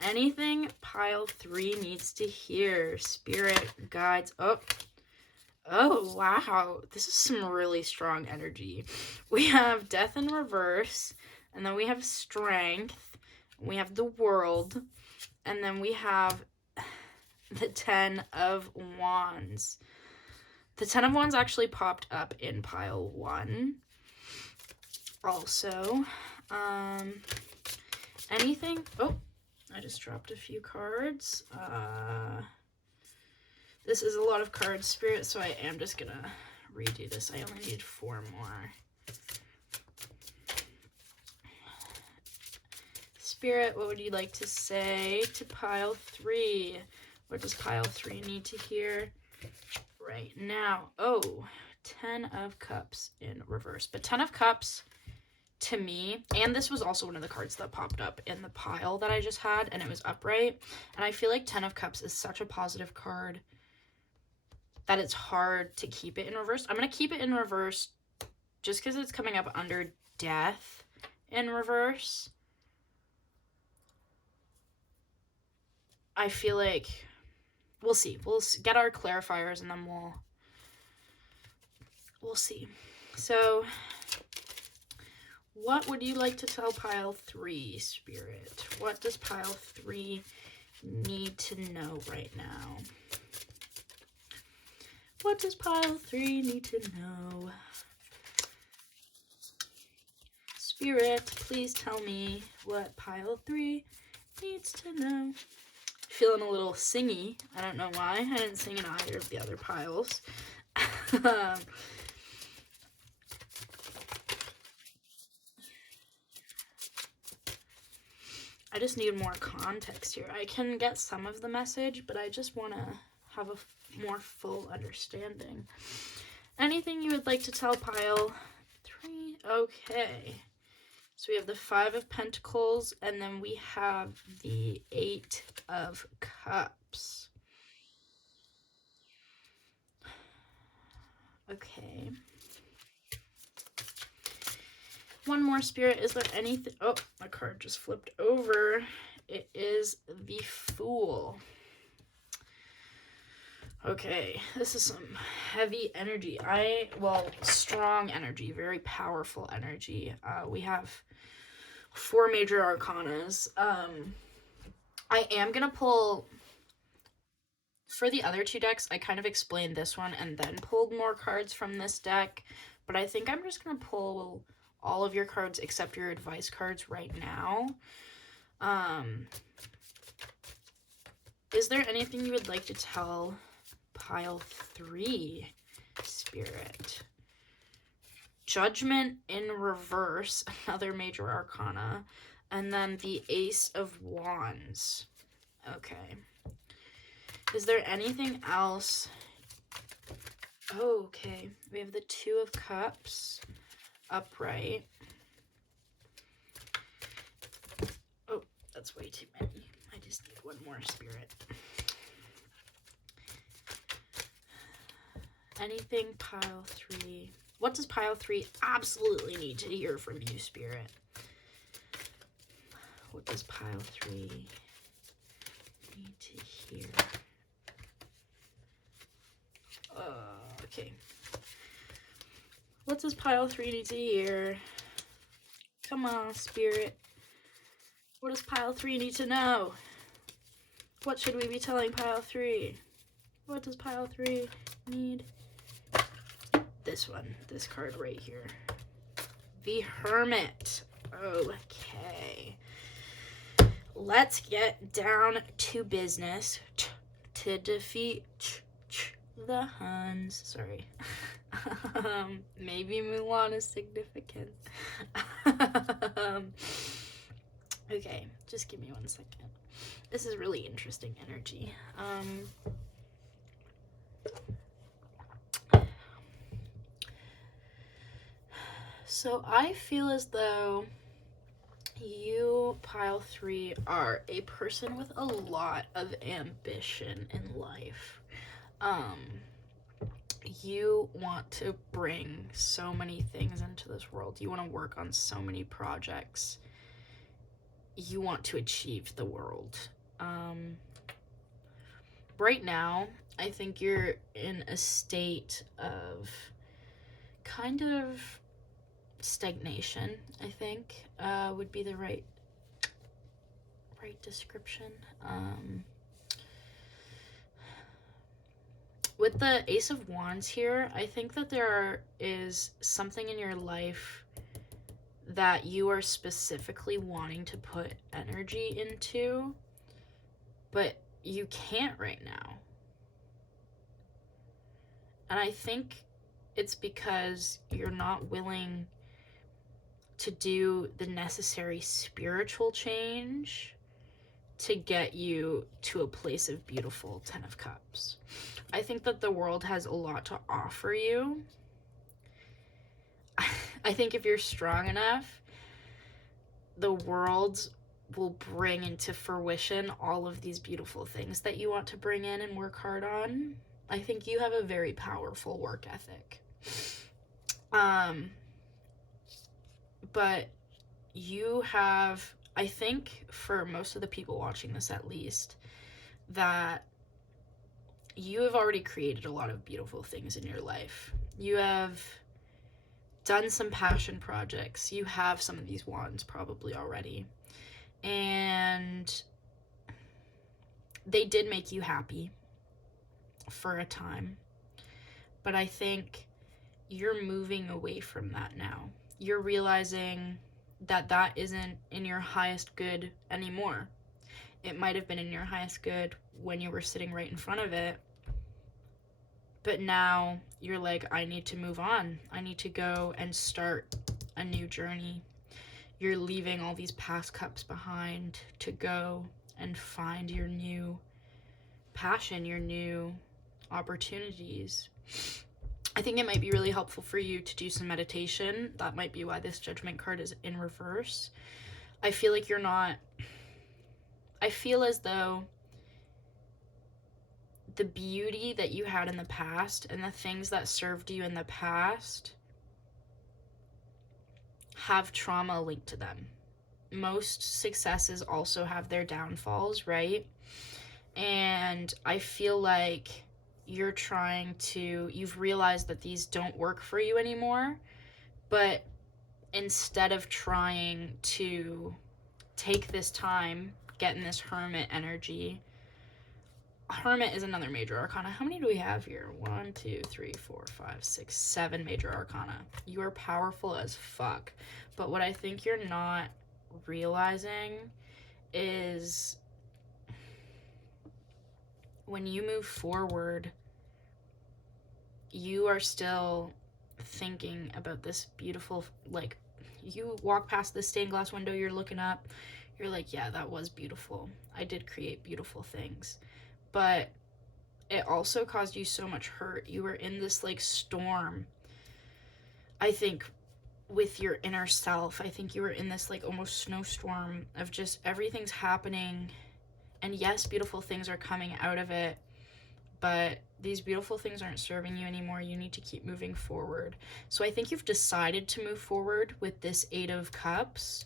Anything pile 3 needs to hear. Spirit guides. Oh, wow. This is some really strong energy. We have death in reverse, and then we have strength. We have the world, and then we have the 10 of Wands. The 10 of Wands actually popped up in pile 1. Also, anything... Oh, I just dropped a few cards. This is a lot of cards, Spirit, so I am just gonna redo this. I only need 4 more. Spirit, what would you like to say to pile 3? What does pile 3 need to hear right now? Oh, 10 of Cups in reverse. But 10 of Cups, to me, and this was also one of the cards that popped up in the pile that I just had, and it was upright. And I feel like 10 of Cups is such a positive card that it's hard to keep it in reverse. I'm going to keep it in reverse just because it's coming up under death in reverse. I feel like we'll see. We'll get our clarifiers and then we'll see. So what would you like to tell pile 3, Spirit? What does pile 3 need to know right now? What does pile 3 need to know? Spirit, please tell me what pile 3 needs to know. Feeling a little singy. I don't know why. I didn't sing in either of the other piles. I just need more context here. I can get some of the message, but I just want to have a more full understanding. Anything you would like to tell pile 3? Okay. So we have the 5 of Pentacles, and then we have the 8 of Cups. Okay. One more, Spirit. Is there anything? Oh, my card just flipped over. It is the Fool. Okay, this is some heavy energy. Strong energy, very powerful energy. We have 4 major arcanas. I am gonna pull, for the other 2 decks, I kind of explained this one and then pulled more cards from this deck, but I think I'm just gonna pull all of your cards except your advice cards right now. Is there anything you would like to tell pile 3, Spirit? Judgment in reverse, another major arcana, and then the Ace of Wands. Okay. Is there anything else? Oh, okay. We have the 2 of Cups upright. Oh, that's way too many. I just need one more, Spirit. Anything pile 3? What does pile 3 absolutely need to hear from you, Spirit? What does pile 3 need to hear? Okay. What does pile 3 need to hear? Come on, Spirit. What does pile 3 need to know? What should we be telling pile 3? What does pile 3 need? This one, this card right here. The Hermit. Okay. Let's get down to business to defeat the Huns. Sorry. Maybe Mulan is significant. Okay, just give me 1 second. This is really interesting energy. So I feel as though you, pile 3, are a person with a lot of ambition in life. You want to bring so many things into this world. You want to work on so many projects. You want to achieve the world. Right now, I think you're in a state of kind of stagnation, I think, would be the right description. With the Ace of Wands here, I think that there is something in your life that you are specifically wanting to put energy into, but you can't right now. And I think it's because you're not willing to do the necessary spiritual change to get you to a place of beautiful 10 of Cups. I think that the world has a lot to offer you. I think if you're strong enough, the world will bring into fruition all of these beautiful things that you want to bring in and work hard on. I think you have a very powerful work ethic. But you have, I think for most of the people watching this at least, that you have already created a lot of beautiful things in your life. You have done some passion projects. You have some of these wands probably already. And they did make you happy for a time. But I think you're moving away from that now. You're realizing that that isn't in your highest good anymore. It might have been in your highest good when you were sitting right in front of it. But now you're like, I need to move on. I need to go and start a new journey. You're leaving all these past cups behind to go and find your new passion, your new opportunities. I think it might be really helpful for you to do some meditation. That might be why this Judgment card is in reverse. I feel like you're not... I feel as though the beauty that you had in the past and the things that served you in the past have trauma linked to them. Most successes also have their downfalls, right? And I feel like you've realized that these don't work for you anymore, but instead of trying to take this time, get in this hermit energy. Hermit is another major arcana. How many do we have here? 1, 2, 3, 4, 5, 6, 7 major arcana. You are powerful as fuck. But what I think you're not realizing is when you move forward, you are still thinking about this beautiful, like, you walk past the stained glass window, you're looking up, you're like, yeah, that was beautiful. I did create beautiful things. But it also caused you so much hurt. You were in this, like, storm, I think, with your inner self. I think you were in this, like, almost snowstorm of just everything's happening. And yes, beautiful things are coming out of it, but these beautiful things aren't serving you anymore. You need to keep moving forward. So I think you've decided to move forward with this 8 of Cups.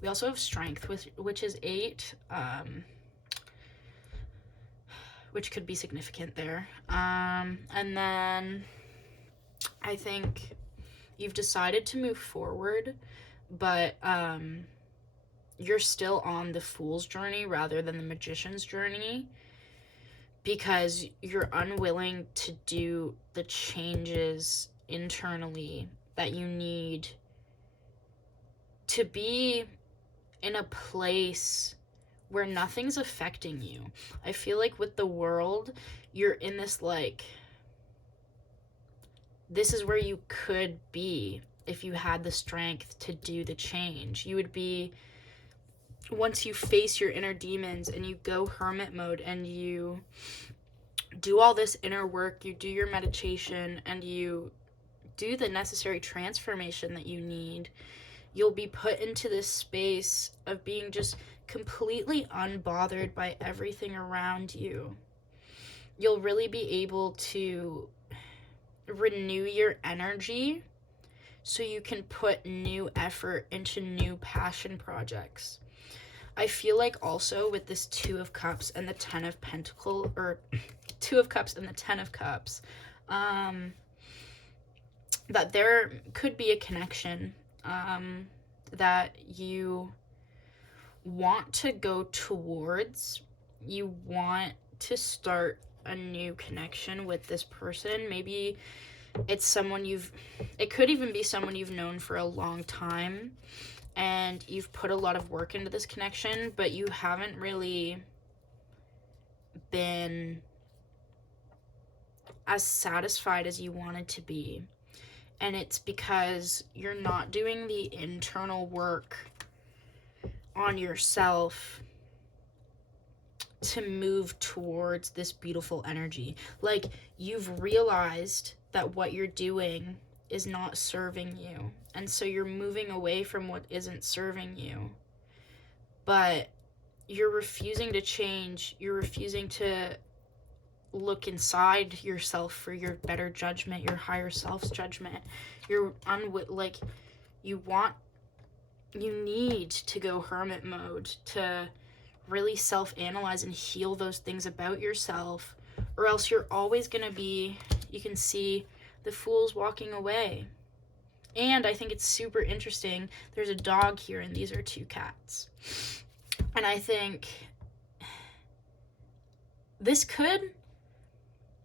We also have Strength, which is 8, which could be significant there. And then I think you've decided to move forward, but you're still on the Fool's journey rather than the Magician's journey, because you're unwilling to do the changes internally that you need to be in a place where nothing's affecting you. I feel like with the world, you're in this, like, this is where you could be if you had the strength to do the change. You would be, once you face your inner demons and you go hermit mode and you do all this inner work, you do your meditation, and you do the necessary transformation that you need, you'll be put into this space of being just completely unbothered by everything around you. You'll really be able to renew your energy so you can put new effort into new passion projects. I feel like also with this 2 of Cups and the 10 of Pentacles, or 2 of Cups and the 10 of Cups, that there could be a connection that you want to go towards. You want to start a new connection with this person. Maybe it's someone it could even be someone you've known for a long time, and you've put a lot of work into this connection, but you haven't really been as satisfied as you wanted to be. And it's because you're not doing the internal work on yourself to move towards this beautiful energy. Like, you've realized that what you're doing is not serving you, and so you're moving away from what isn't serving you. But you're refusing to change. You're refusing to look inside yourself for your better judgment, your higher self's judgment. You need to go hermit mode to really self-analyze and heal those things about yourself, or else you're always gonna be, you can see the Fool's walking away. And I think it's super interesting, there's a dog here and these are 2 cats. And I think this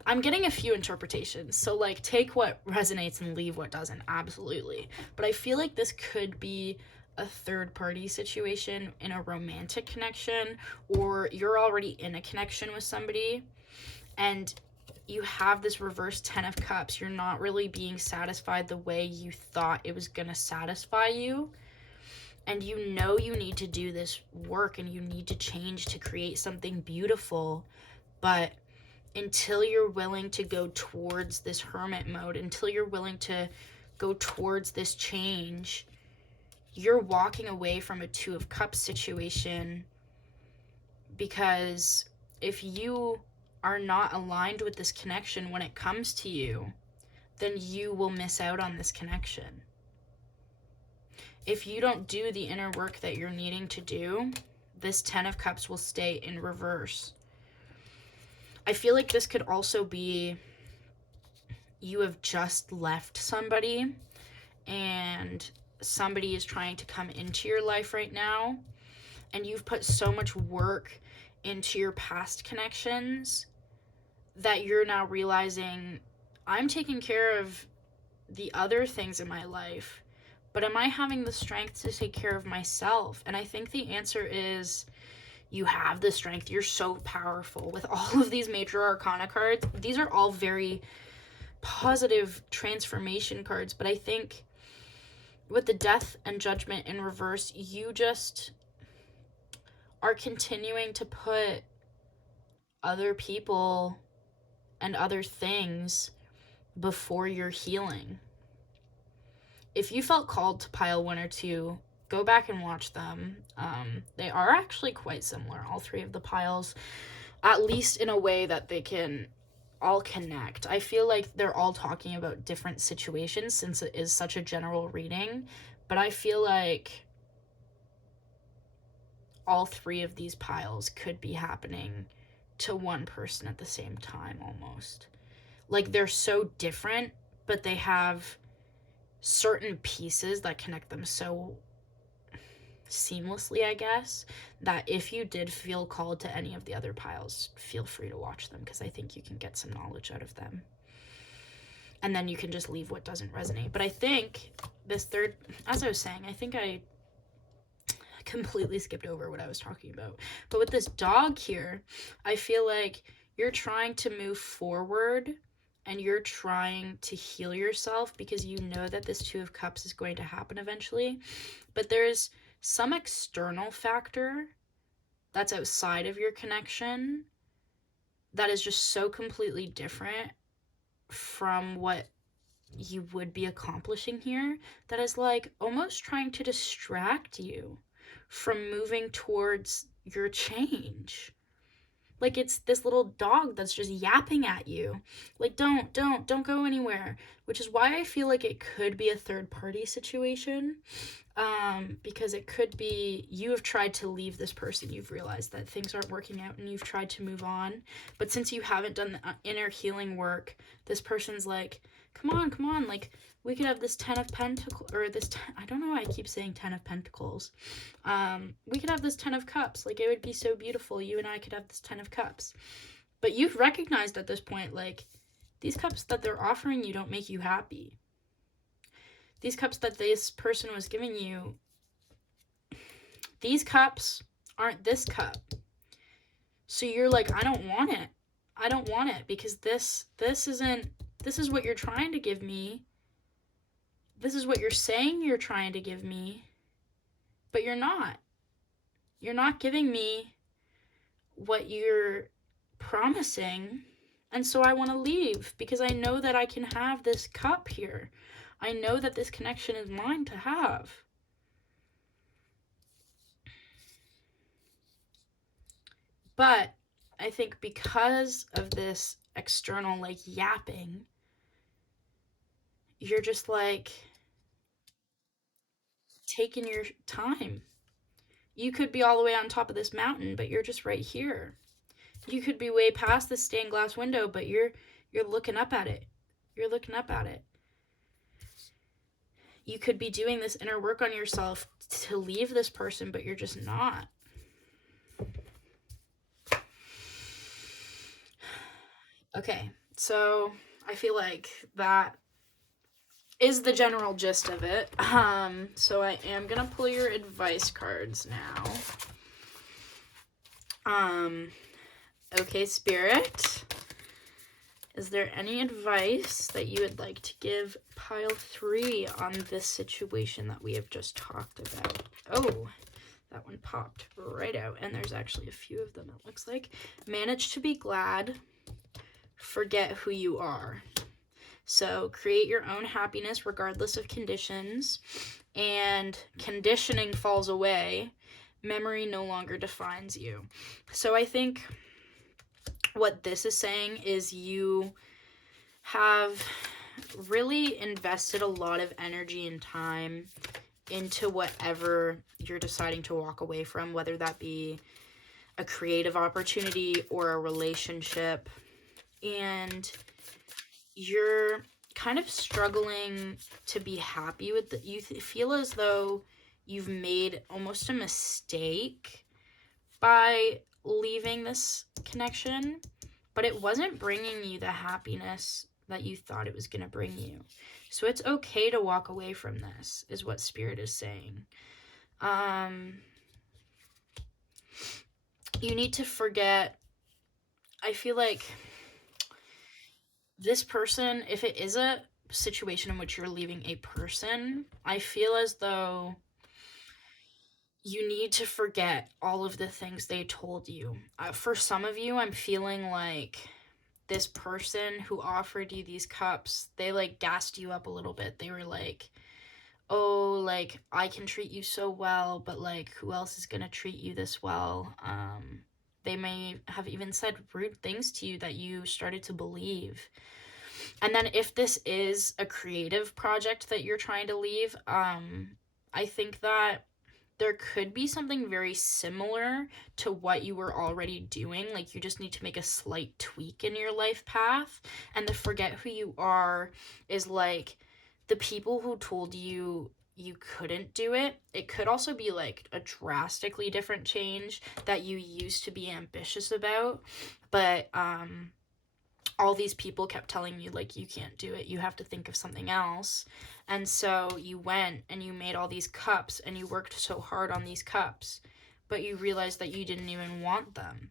I'm getting a few interpretations, so, like, take what resonates and leave what doesn't, absolutely. But I feel like this could be a third-party situation in a romantic connection, or you're already in a connection with somebody, and you have this reverse 10 of Cups. You're not really being satisfied the way you thought it was gonna satisfy you, and you know you need to do this work, and you need to change to create something beautiful, but until you're willing to go towards this hermit mode, until you're willing to go towards this change, you're walking away from a 2 of Cups situation. Because if you are not aligned with this connection when it comes to you, then you will miss out on this connection. If you don't do the inner work that you're needing to do, this 10 of Cups will stay in reverse. I feel like this could also be you have just left somebody and somebody is trying to come into your life right now, and you've put so much work into your past connections that you're now realizing, I'm taking care of the other things in my life, but am I having the strength to take care of myself? And I think the answer is you have the strength. You're so powerful. With all of these major arcana cards, these are all very positive transformation cards, but I think with the Death and Judgment in reverse, you just are continuing to put other people and other things before your healing. If you felt called to pile 1 or 2, go back and watch them. They are actually quite similar, all 3 of the piles, at least in a way that they can all connect. I feel like they're all talking about different situations since it is such a general reading, but I feel like all 3 of these piles could be happening to one person at the same time almost. Like, they're so different, but they have certain pieces that connect them so seamlessly, I guess, that if you did feel called to any of the other piles, feel free to watch them, because I think you can get some knowledge out of them. And then you can just leave what doesn't resonate. But I think this third, as I was saying, I think I completely skipped over what I was talking about. But with this dog here, I feel like you're trying to move forward and you're trying to heal yourself because you know that this 2 of Cups is going to happen eventually. But there's some external factor that's outside of your connection that is just so completely different from what you would be accomplishing here, that is like almost trying to distract you from moving towards your change. Like, it's this little dog that's just yapping at you. Like, don't go anywhere. Which is why I feel like it could be a third-party situation. Because it could be you have tried to leave this person. You've realized that things aren't working out and you've tried to move on. But since you haven't done the inner healing work, this person's like, come on. Like, we could have this 10 of Pentacles, or this, I don't know why I keep saying 10 of Pentacles. We could have this 10 of Cups. Like, it would be so beautiful. You and I could have this 10 of Cups. But you've recognized at this point, like, these cups that they're offering you don't make you happy. These cups that this person was giving you, these cups aren't this cup. So you're like, I don't want it. I don't want it because this is what you're trying to give me. This is what you're saying you're trying to give me, but you're not. You're not giving me what you're promising, and so I want to leave because I know that I can have this cup here. I know that this connection is mine to have. But I think because of this external, like, yapping, you're just like taking your time. You could be all the way on top of this mountain, but you're just right here. You could be way past the stained glass window, but you're looking up at it. You're looking up at it. You could be doing this inner work on yourself to leave this person, but you're just not. Okay, so I feel like that is the general gist of it. So I am gonna pull your advice cards now. Okay, Spirit. Is there any advice that you would like to give pile 3 on this situation that we have just talked about? Oh, that one popped right out, and there's actually a few of them, it looks like. Manage to be glad. Forget who you are. So create your own happiness regardless of conditions, and conditioning falls away. Memory no longer defines you. So I think what this is saying is you have really invested a lot of energy and time into whatever you're deciding to walk away from, whether that be a creative opportunity or a relationship, and you're kind of struggling to be happy with it. You feel as though you've made almost a mistake by leaving this connection, but it wasn't bringing you the happiness that you thought it was going to bring you. So it's okay to walk away from this, is what Spirit is saying. You need to forget. I feel like this person, if it is a situation in which you're leaving a person, I feel as though you need to forget all of the things they told you. For some of you, I'm feeling like this person who offered you these cups, they like gassed you up a little bit. They were like, oh, like, I can treat you so well, but like, who else is gonna treat you this well? They may have even said rude things to you that you started to believe. And then if this is a creative project that you're trying to leave, I think that there could be something very similar to what you were already doing. Like, you just need to make a slight tweak in your life path. And the forget who you are is like the people who told you you couldn't do it. It could also be like a drastically different change that you used to be ambitious about, but all these people kept telling you like, you can't do it, you have to think of something else. And so you went and you made all these cups and you worked so hard on these cups, but you realized that you didn't even want them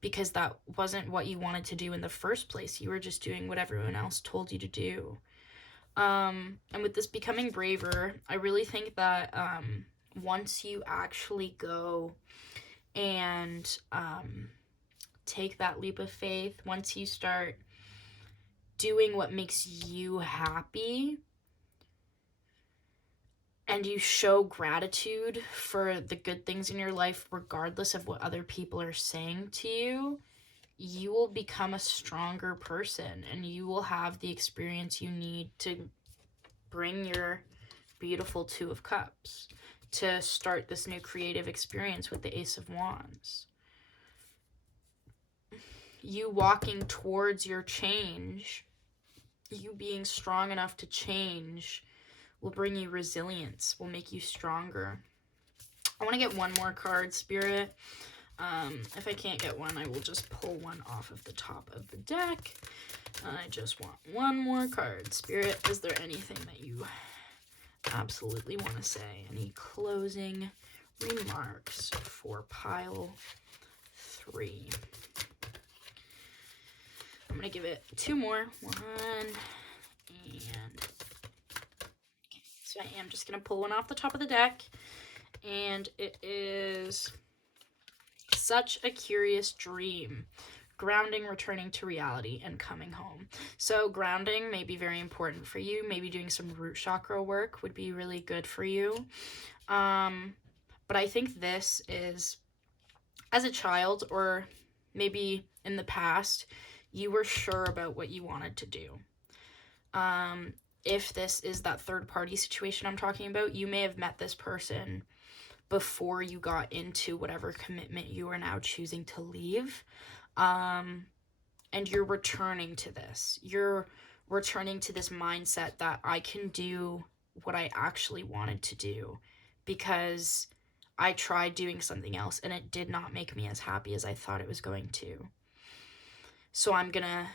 because that wasn't what you wanted to do in the first place. You were just doing what everyone else told you to do. And with this becoming braver, I really think that once you actually go and take that leap of faith, once you start doing what makes you happy and you show gratitude for the good things in your life regardless of what other people are saying to you, you will become a stronger person and you will have the experience you need to bring your beautiful Two of Cups to start this new creative experience with the Ace of Wands. You walking towards your change, you being strong enough to change, will bring you resilience, will make you stronger. I want to get one more card, Spirit. If I can't get one, I will just pull one off of the top of the deck. I just want one more card. Spirit, is there anything that you absolutely want to say? Any closing remarks for pile 3? I'm going to give it 2 more. 1, and... Okay, so I am just going to pull one off the top of the deck. And it is Such a Curious Dream. Grounding, returning to reality, and coming home. So grounding may be very important for you. Maybe doing some root chakra work would be really good for you. But I think this is, as a child, or maybe in the past, you were sure about what you wanted to do. If this is that third party situation I'm talking about, you may have met this person before you got into whatever commitment you are now choosing to leave. And you're returning to this. You're returning to this mindset that I can do what I actually wanted to do because I tried doing something else and it did not make me as happy as I thought it was going to. So I'm gonna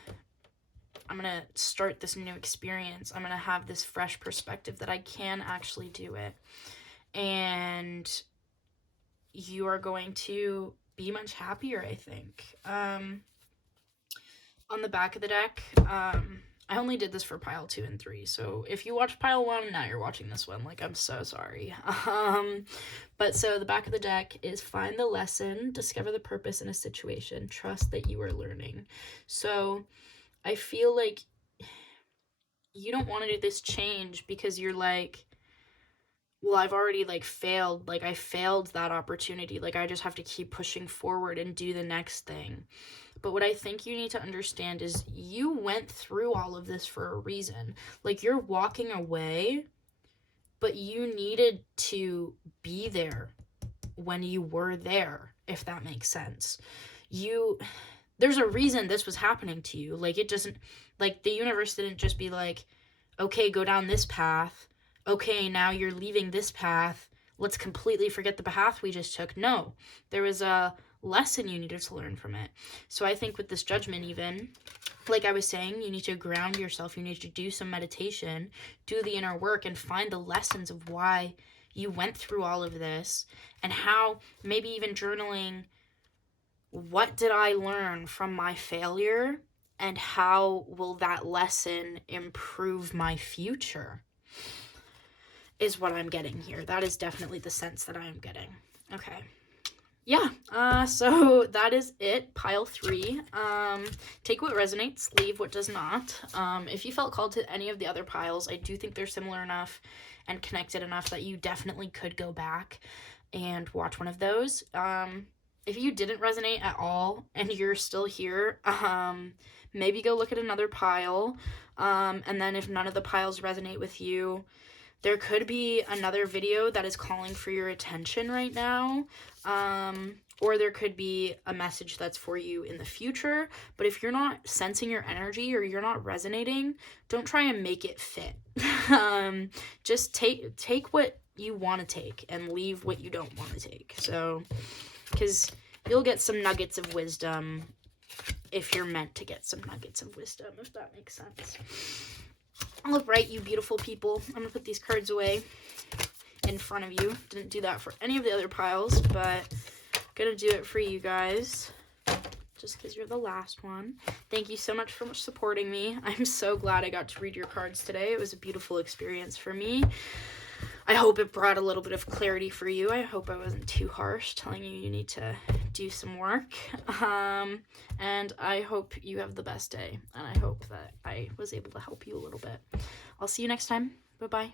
start this new experience. I'm gonna have this fresh perspective that I can actually do it. And you are going to be much happier, I think. On the back of the deck, I only did this for pile 2 and 3, so if you watched pile 1, now you're watching this one, like, I'm so sorry. But so the back of the deck is find the lesson, discover the purpose in a situation, trust that you are learning. So I feel like you don't want to do this change because you're like, well, I've already like failed, like I failed that opportunity, like I just have to keep pushing forward and do the next thing. But what I think you need to understand is you went through all of this for a reason. Like, you're walking away, but you needed to be there when you were there, if that makes sense. There's a reason this was happening to you. Like, it doesn't, like, the universe didn't just be like, okay, go down this path. Okay, now you're leaving this path. Let's completely forget the path we just took. No, there was a lesson you needed to learn from it. So I think with this judgment, even, like I was saying, you need to ground yourself. You need to do some meditation, do the inner work, and find the lessons of why you went through all of this, and how, maybe even journaling, what did I learn from my failure, and how will that lesson improve my future, is what I'm getting here. That is definitely the sense that I am getting. Okay. Yeah, so that is it, pile 3. Take what resonates, leave what does not. If you felt called to any of the other piles, I do think they're similar enough and connected enough that you definitely could go back and watch one of those. If you didn't resonate at all and you're still here, maybe go look at another pile. And then if none of the piles resonate with you, there could be another video that is calling for your attention right now, or there could be a message that's for you in the future. But if you're not sensing your energy or you're not resonating, don't try and make it fit. Just take what you want to take and leave what you don't want to take. So, because you'll get some nuggets of wisdom if you're meant to get some nuggets of wisdom, if that makes sense. All right, you beautiful people. I'm going to put these cards away in front of you. Didn't do that for any of the other piles, but going to do it for you guys just because you're the last one. Thank you so much for supporting me. I'm so glad I got to read your cards today. It was a beautiful experience for me. I hope it brought a little bit of clarity for you. I hope I wasn't too harsh telling you need to do some work. And I hope you have the best day. And I hope that I was able to help you a little bit. I'll see you next time. Bye-bye.